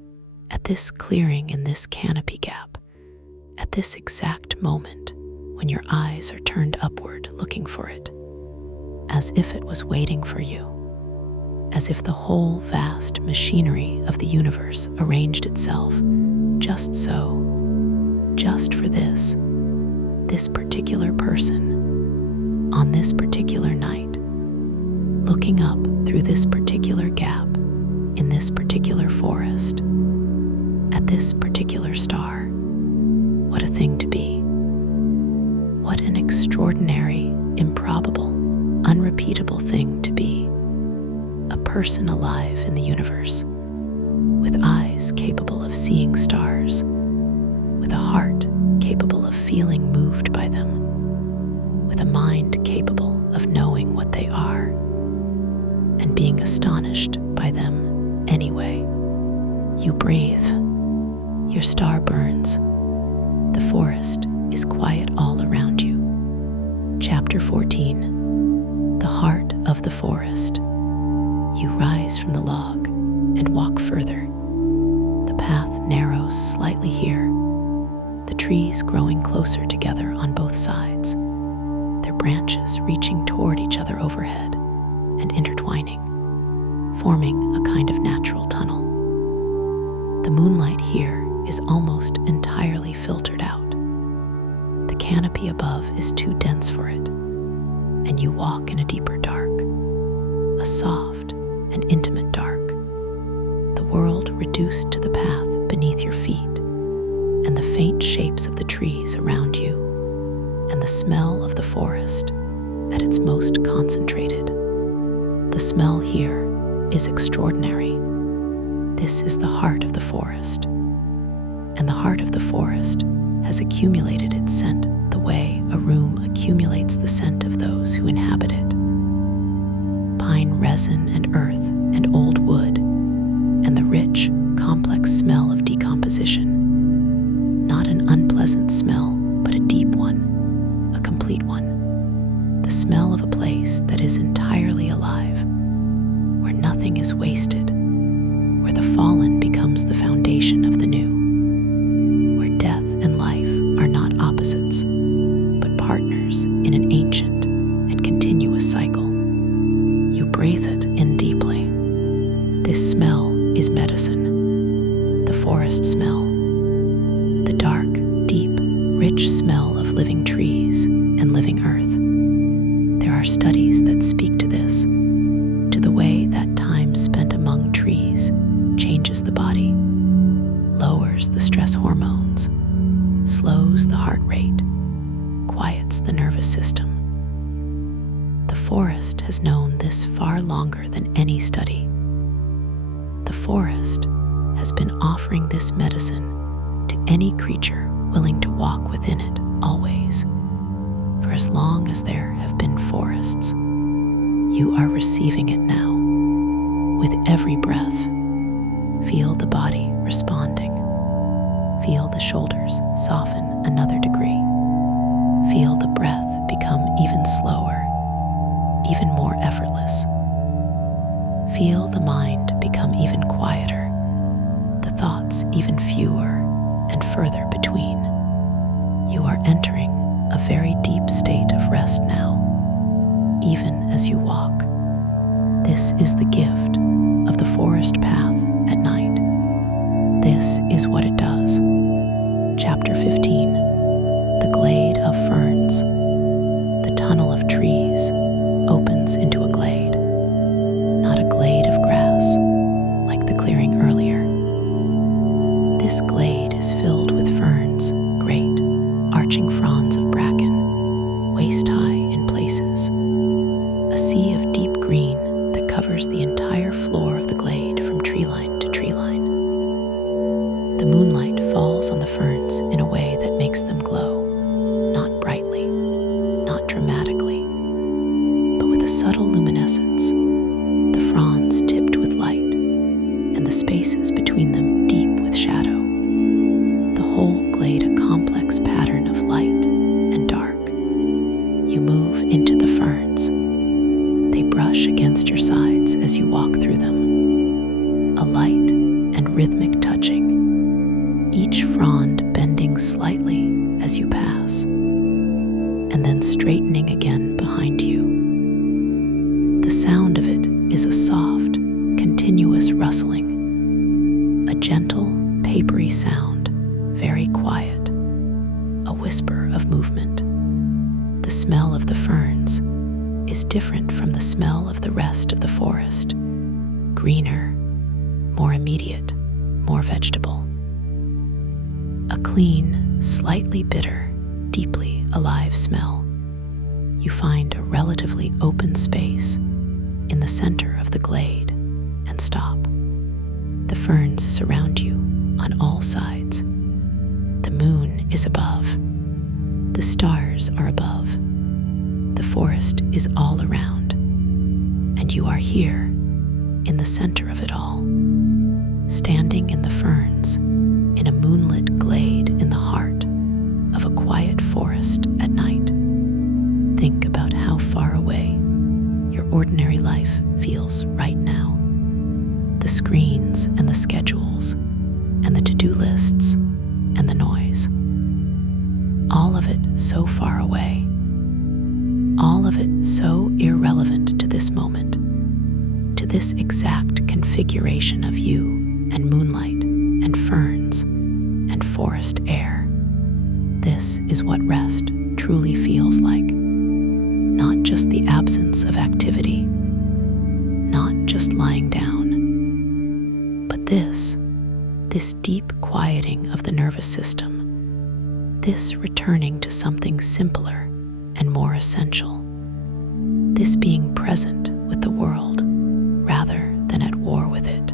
at this clearing in this canopy gap, at this exact moment when your eyes are turned upward looking for it, as if it was waiting for you, as if the whole vast machinery of the universe arranged itself just so, just for this particular person, on this particular night, looking up through this particular gap, in this particular forest, at this particular star. What a thing to be. What an extraordinary, improbable, unrepeatable thing to be. A person alive in the universe, with eyes capable of seeing stars, with a heart capable of feeling moved by them, with a mind capable of knowing what they are, and being astonished by them anyway. You breathe, your star burns, the forest is quiet all around you. Chapter 14. The Heart of the Forest. You rise from the log and walk further. The path narrows slightly here, the trees growing closer together on both sides, their branches reaching toward each other overhead and intertwining, forming a kind of natural tunnel. The moonlight here is almost entirely filtered out. The canopy above is too dense for it, and you walk in a deeper dark, a soft and intimate dark, the world reduced to the path beneath your feet, and the faint shapes of the trees around you, and the smell of the forest at its most concentrated. The smell here is extraordinary. This is the heart of the forest, and the heart of the forest has accumulated its scent the way a room accumulates the scent of those who inhabit it. Pine resin and earth and old wood, and the rich, complex smell of decomposition. Not an unpleasant smell, but a deep one, a complete one. The smell of a place that is entirely alive, where nothing is wasted, where the fallen becomes the foundation of the new, where death and life are not opposites, but partners in an ancient and continuous cycle. You breathe it in deeply. This smell is medicine, the forest smell, the dark, deep, rich smell of living trees and living earth. There are studies that speak to this, to the way that time spent among trees changes the body, lowers the stress hormones, slows the heart rate, quiets the nervous system. The forest has known this far longer than any study. The forest has been offering this medicine to any creature willing to walk within it always, for as long as there have been forests. You are receiving it now. With every breath, feel the body responding. Feel the shoulders soften another degree. Feel the breath become even slower, even more effortless. Feel the mind become even quieter, the thoughts even fewer and further between. You are entering a very deep state of rest now, even as you walk. This is the gift of the forest path at night. This is what it does. Chapter 15. The glade of ferns. The tunnel of trees opens into a glade, not a glade of grass like the clearing earlier. This glade is filled with ferns, great, arching fronds of bracken, waist-high in places. A sea of deep green that covers the entire floor of the glade from tree line to tree line. The moonlight falls on the ferns in a way that makes them glow, not brightly, not dramatically, but with a subtle luminescence, the fronds tipped with light, and the spaces between them deep with shadow. The whole glade a complex pattern of light and dark. You move into the ferns. They brush against your sides as you walk through them. A light and rhythmic touching, each frond bending slightly as you pass, and then straightening again behind you. The sound of it is a soft, continuous rustling, a gentle, papery sound, very quiet, a whisper of movement. The smell of the ferns is different from the smell of the rest of the forest, greener, more immediate, more vegetable. A clean, slightly bitter, deeply alive smell. You find a relatively open space in the center of the glade and stop. The ferns surround you on all sides. The moon is above. The stars are above. The forest is all around. And you are here in the center of it all, standing in the ferns in a moonlit glade in the heart of a quiet forest at night. Think about how far away your ordinary life feels right now. The screens and the schedules and the to-do lists and the noise. All of it so far away. All of it so irrelevant to this moment, to this exact configuration of you and moonlight and ferns and forest air. This is what rest truly feels like. Not just the absence of activity, not just lying down, but this deep quieting of the nervous system, this returning to something simpler and more essential, this being present with the world rather than at war with it.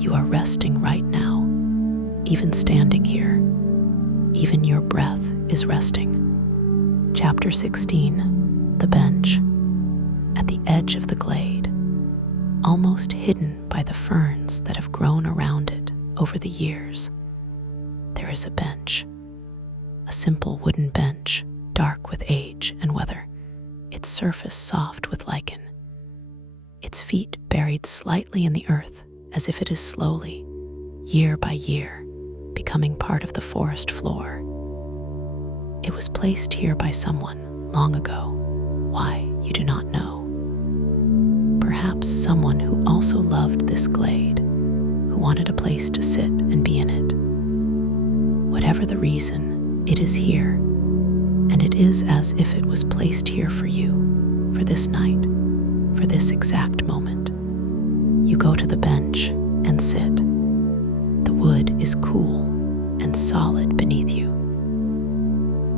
You are resting right now, even standing here. Even your breath is resting. Chapter 16, The Bench. At the edge of the glade, almost hidden by the ferns that have grown around it over the years, there is a bench. A simple wooden bench, dark with age and weather, its surface soft with lichen, its feet buried slightly in the earth as if it is slowly, year by year, becoming part of the forest floor. It was placed here by someone long ago. Why, you do not know. Perhaps someone who also loved this glade, who wanted a place to sit and be in it. Whatever the reason, it is here, and it is as if it was placed here for you, for this night, for this exact moment. You go to the bench and sit. The wood is cool and solid beneath you.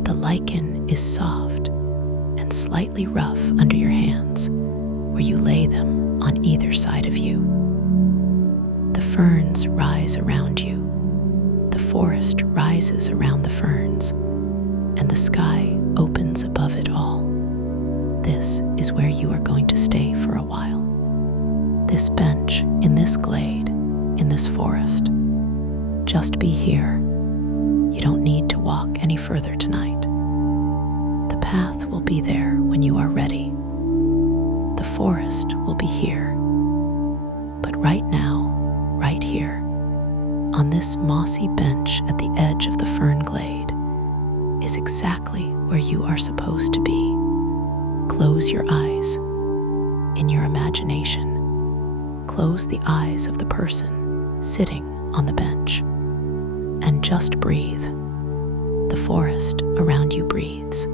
The lichen is soft and slightly rough under your hands where you lay them on either side of you. The ferns rise around you. The forest rises around the ferns, and the sky opens above it all. This is where you are going to stay for a while. This bench, in this glade, in this forest. Just be here, You don't need to walk any further tonight. The path will be there when you are ready. The forest will be here. But right now, right here, on this mossy bench at the edge of the fern glade, is exactly where you are supposed to be. Close your eyes. In your imagination, close the eyes of the person sitting on the bench and just breathe. The forest around you breathes.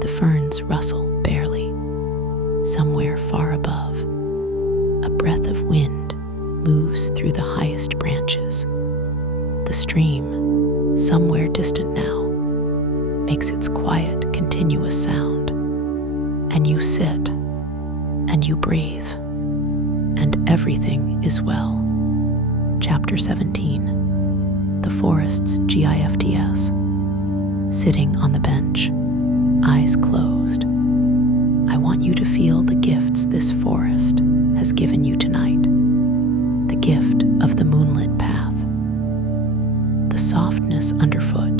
The ferns rustle barely. Somewhere far above, a breath of wind moves through the highest branches. The stream, somewhere distant now, makes its quiet, continuous sound. And you sit, and you breathe, and everything is well. Chapter 17. The Forest's GIFTS. Sitting on the bench, eyes closed. I want you to feel the gifts this forest has given you tonight. The gift of the moonlit path, the softness underfoot,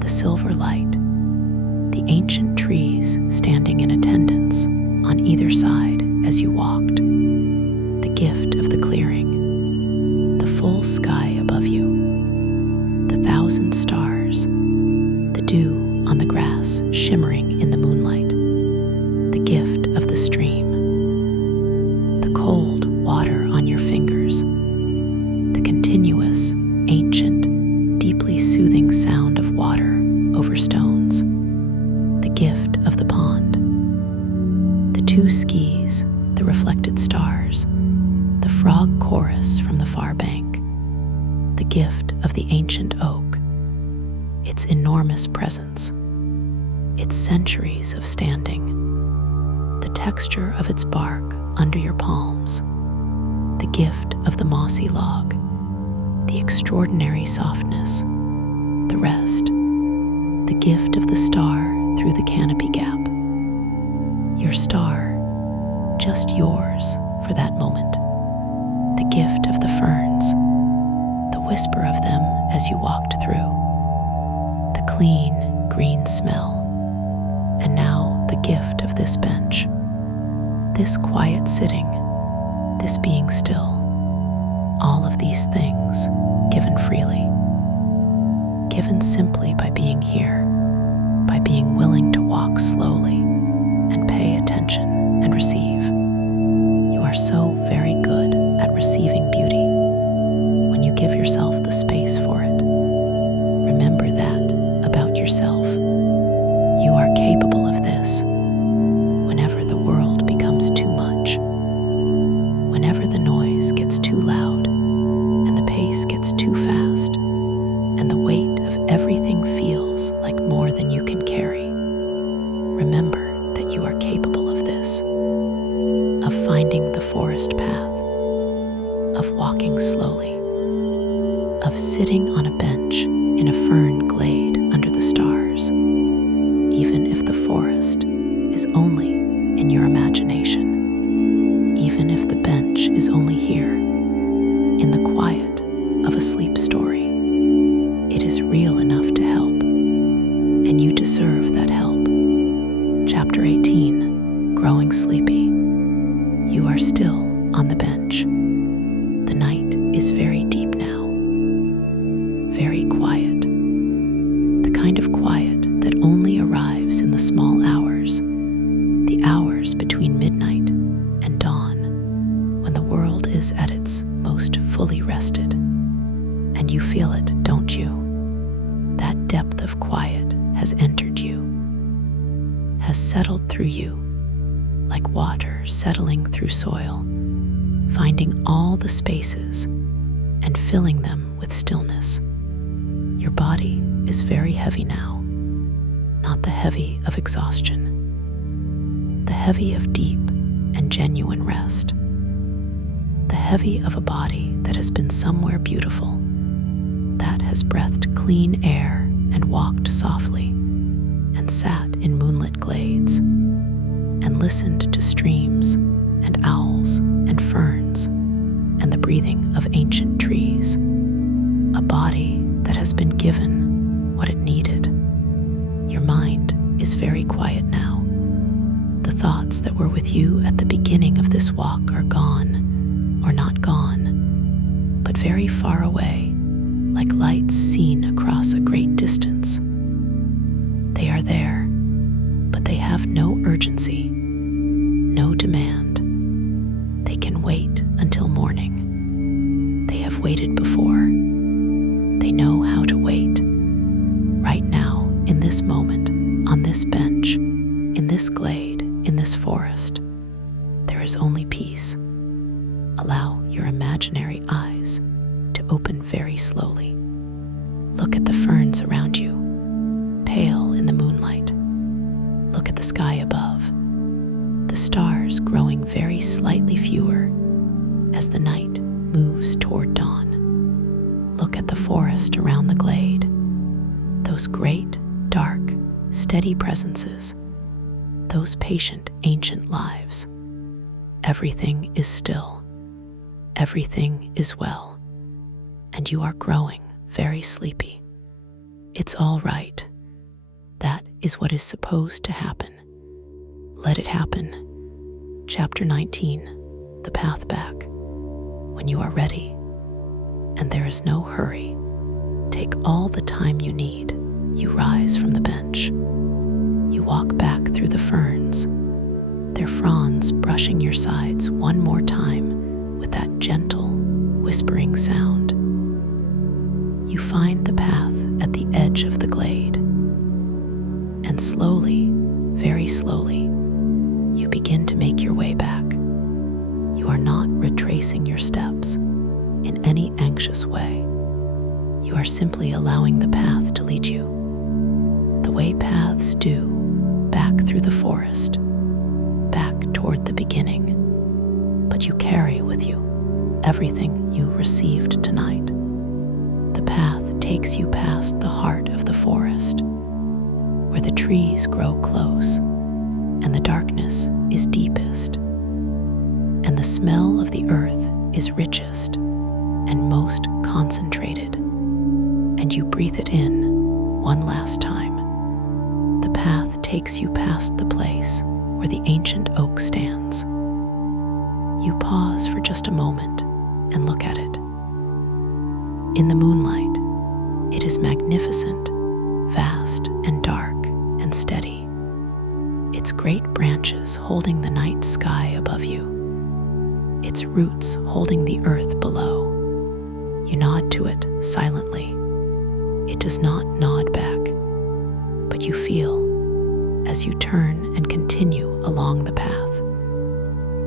the silver light, the ancient trees standing in attendance on either side as you walked, the gift of the clearing, the full sky above you, the thousand stars, the dew on the grass shimmering in the moonlight, the gift of the stream, the cold water on your fingers, the continuous, ancient, deeply soothing sound of water over stones, the gift of the pond, the two skis, the reflected stars, the frog chorus from the far bank, the gift of the ancient oak, its enormous presence, its centuries of standing, the texture of its bark under your palms, the gift of the mossy log, the extraordinary softness, the rest, the gift of the star through the canopy gap. Your star, just yours for that moment. The gift of the ferns, the whisper of them as you walked through, the clean, green smell, and now the gift of this bench, this quiet sitting, this being still, all of these things given freely, given simply by being here, by being willing to walk slowly and pay attention and receive. You are so very good at receiving beauty when you give yourself the space for it. Remember that about yourself. You are capable of this whenever the world becomes too much, whenever the noise gets too loud and the pace gets too fast and the weight of everything feels like more than you can carry. Remember that you are capable of this, of finding the forest path, of walking slowly, of sitting on a bench in a fern glade under the stars, even if the forest is only in your imagination, even if the bench is only here, in the quiet of a sleep story. It is real enough to help, and you deserve that help. Chapter 18, Growing Sleepy. You are still on the bench. The night is very deep now, very quiet, the kind of quiet that only arrives in the small hours, the hours between midnight and dawn, when the world is at its most fully rested. And you feel it, don't you? That depth of quiet has entered you, has settled through you, like water settling through soil, finding all the spaces and filling them with stillness. Your body is very heavy now, not the heavy of exhaustion, the heavy of deep and genuine rest, the heavy of a body that has been somewhere beautiful, that has breathed clean air and walked softly and sat in moonlit glades and listened to streams and owls and ferns and the breathing of ancient trees, a body that has has been given what it needed. Your mind is very quiet now. The thoughts that were with you at the beginning of this walk are gone, or not gone, but very far away, like lights seen across a great distance. They are there, but they have no urgency, no demand. They can wait until morning. They have waited before. They know how to wait. Right now, in this moment, on this bench, in this glade, in this forest, there is only peace. Allow your imaginary eyes to open very slowly. Look at the ferns around you, pale in the moonlight. Look at the sky above, the stars growing very slightly fewer as the night moves toward dawn. Look at the forest around the glade, those great, dark, steady presences, those patient, ancient lives. Everything is still. Everything is well. And you are growing very sleepy. It's all right. That is what is supposed to happen. Let it happen. Chapter 19, The Path Back. When you are ready, and there is no hurry, take all the time you need. You rise from the bench. You walk back through the ferns, their fronds brushing your sides one more time with that gentle, whispering sound. You find the path at the edge of the glade, and slowly, very slowly, you begin to make your way back. You are not retracing your steps in any anxious way. You are simply allowing the path to lead you, the way paths do, back through the forest, back toward the beginning. But you carry with you everything you received tonight. The path takes you past the heart of the forest, where the trees grow close and the darkness is deepest, and the smell of the earth is richest and most concentrated, and you breathe it in one last time. The path takes you past the place where the ancient oak stands. You pause for just a moment and look at it. In the moonlight, it is magnificent, vast and dark and steady, its great branches holding the night sky above you, its roots holding the earth below. You nod to it silently. It does not nod back, but you feel, as you turn and continue along the path,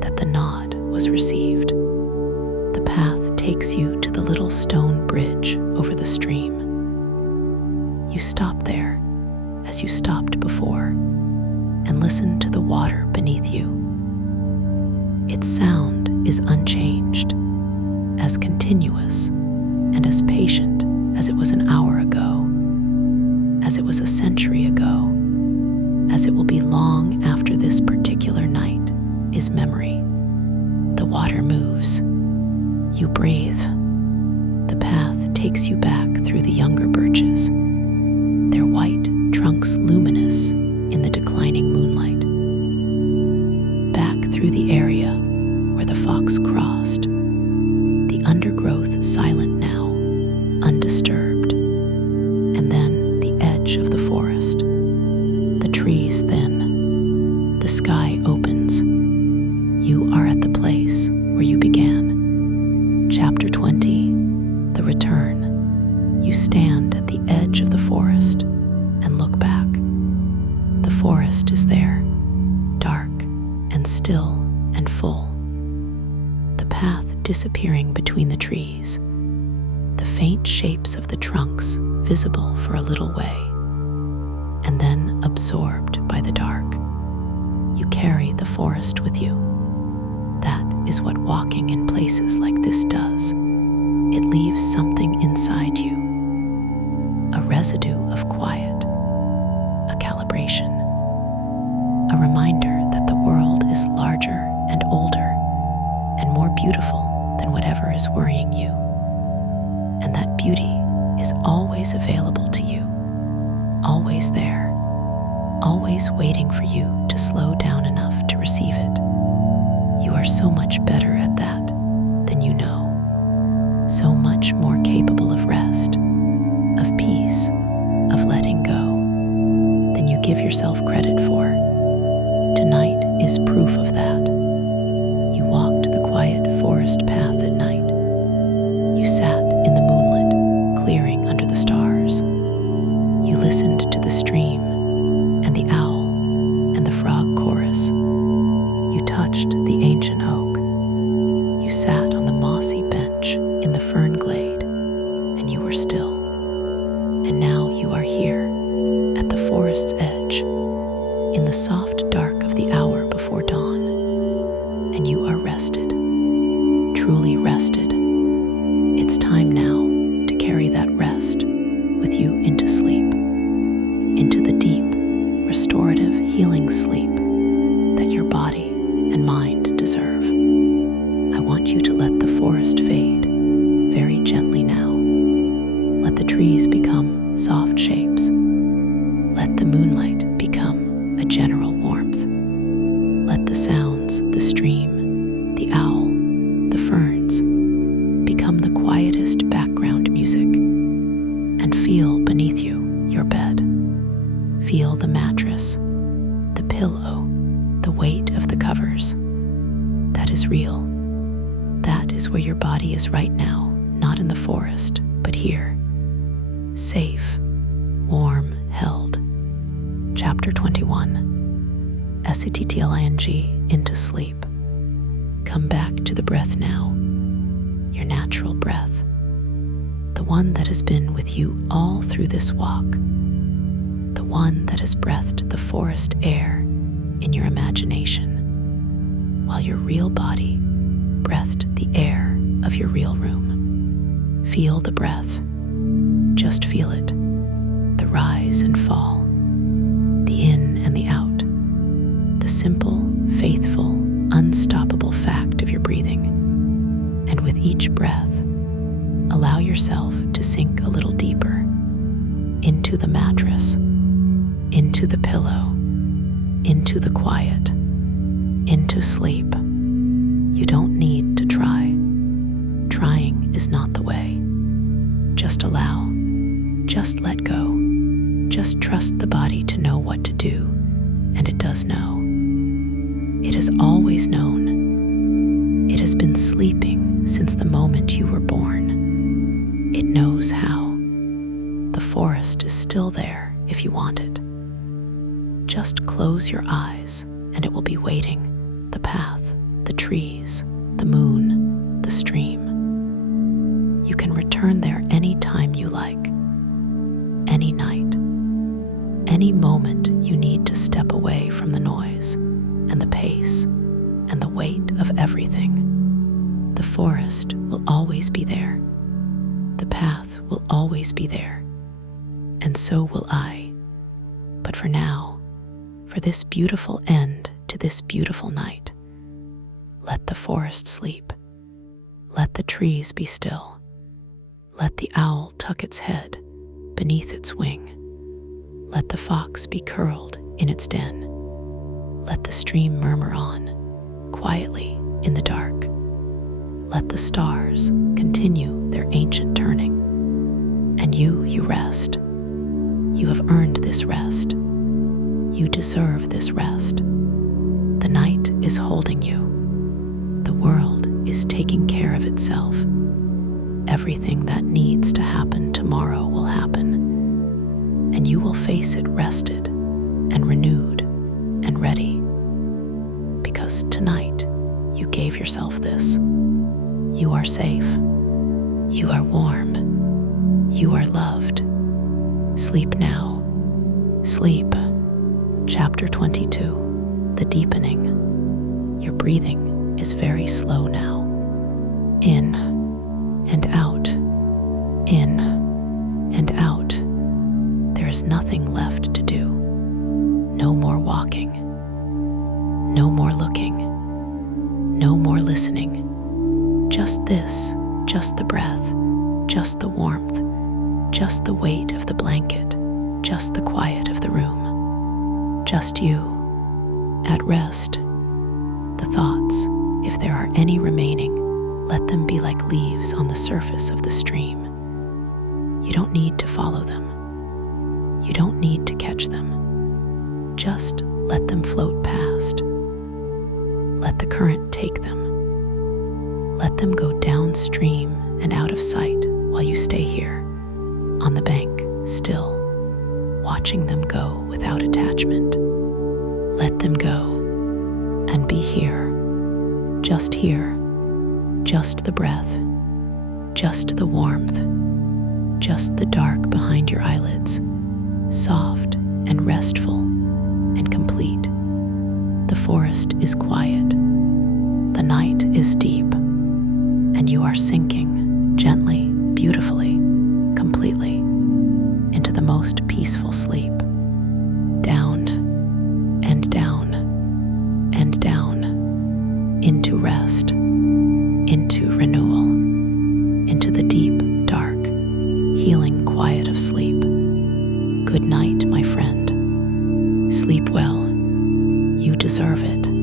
that the nod was received. The path takes you to the little stone bridge over the stream. You stop there, as you stopped before, and listen to the water beneath you. Its sound is unchanged, as continuous and as patient as it was an hour ago, as it was a century ago, as it will be long after this particular night is memory. The water moves. You breathe. The path takes you back through the younger birches, their white trunks luminous in the declining moonlight. Back through the area where the fox crossed, the undergrowth silent now, undisturbed, and then the edge of the forest, the trees thin, the sky opens. You are at the place where you began. Chapter 20, The Return. You stand at the edge of the forest and look back. The forest is there, dark and still and full. The path disappearing between the trees, the faint shapes of the trunks visible for a little way, and then absorbed by the dark. You carry the forest with you. That is what walking in places like this does. It leaves something inside you, a residue of quiet, a calibration, a reminder that the world is larger and older and more beautiful than whatever is worrying you. And that beauty is is always available to you, always there, always waiting for you to slow down enough to receive it. You are so much better at that than you know, so much more capable of rest, of peace, of letting go than you give yourself credit for. Tonight is proof of that. You walked the quiet forest path at night. You sat in the moonlit clearing under the stars. You listened to the stream and the owl and the frog chorus. You touched the ancient oak. You sat on the mossy bench in the fern glade, and you were still. And now you are here, at the forest's edge, in the soft dark of the hour before dawn, and you are rested, truly rested. It's time now to carry that rest with you into sleep, into the deep, restorative, healing sleep that your body and mind deserve. I want you to let the forest fade very gently now. Let the trees become soft shapes. Let the moonlight become a general warmth. Let the sounds, the stream, the owl, the ferns, become the quietest background music. And feel beneath you your bed. Feel the mattress, the pillow, the weight of the covers. That is real. That is where your body is right now, not in the forest, but here. Safe, warm, held. Chapter 21. SETTLING, into sleep. Come back to the breath now, your natural breath, the one that has been with you all through this walk, the one that has breathed the forest air in your imagination, while your real body breathed the air of your real room. Feel the breath. Just feel it, the rise and fall, the in and the out, the simple, faithful, unstoppable fact of your breathing. And with each breath, allow yourself to sink a little deeper into the mattress, into the pillow, into the quiet, into sleep. You don't need to try. Trying is not the way. Just allow. Just let go. Just trust the body to know what to do, and it does know. It has always known. It has been sleeping since the moment you were born. It knows how. The forest is still there if you want it. Just close your eyes, and it will be waiting. The path, the trees, the moon, the stream. You can return there any time you like. Any night, any moment you need to step away from the noise and the pace and the weight of everything. The forest will always be there. The path will always be there. And so will I. But for now, for this beautiful end to this beautiful night, let the forest sleep. Let the trees be still. Let the owl tuck its head beneath its wing. Let the fox be curled in its den. Let the stream murmur on, quietly in the dark. Let the stars continue their ancient turning. And you rest. You have earned this rest. You deserve this rest. The night is holding you. The world is taking care of itself. Everything that needs to happen tomorrow will happen, and you will face it rested and renewed and ready. Because tonight, you gave yourself this. You are safe. You are warm. You are loved. Sleep now. Sleep. Chapter 22. The deepening. Your breathing is very slow now. In and out, in and out. There is nothing left to do. No more walking. No more looking. No more listening. Just this, just the breath, just the warmth, Just the weight of the blanket, just the quiet of the room, just you at rest. The thoughts, if there are any remaining, let them be like leaves on the surface of the stream. You don't need to follow them. You don't need to catch them. Just let them float past. Let the current take them. Let them go downstream and out of sight while you stay here, on the bank, still, watching them go without attachment. Let them go and be here, just the breath, just the warmth, just the dark behind your eyelids, soft and restful and complete. The forest is quiet, the night is deep, and you are sinking gently, beautifully, completely into the most peaceful sleep. Down and down and down, into rest, into renewal, into the deep, dark, healing quiet of sleep. Good night, my friend. Sleep well. You deserve it.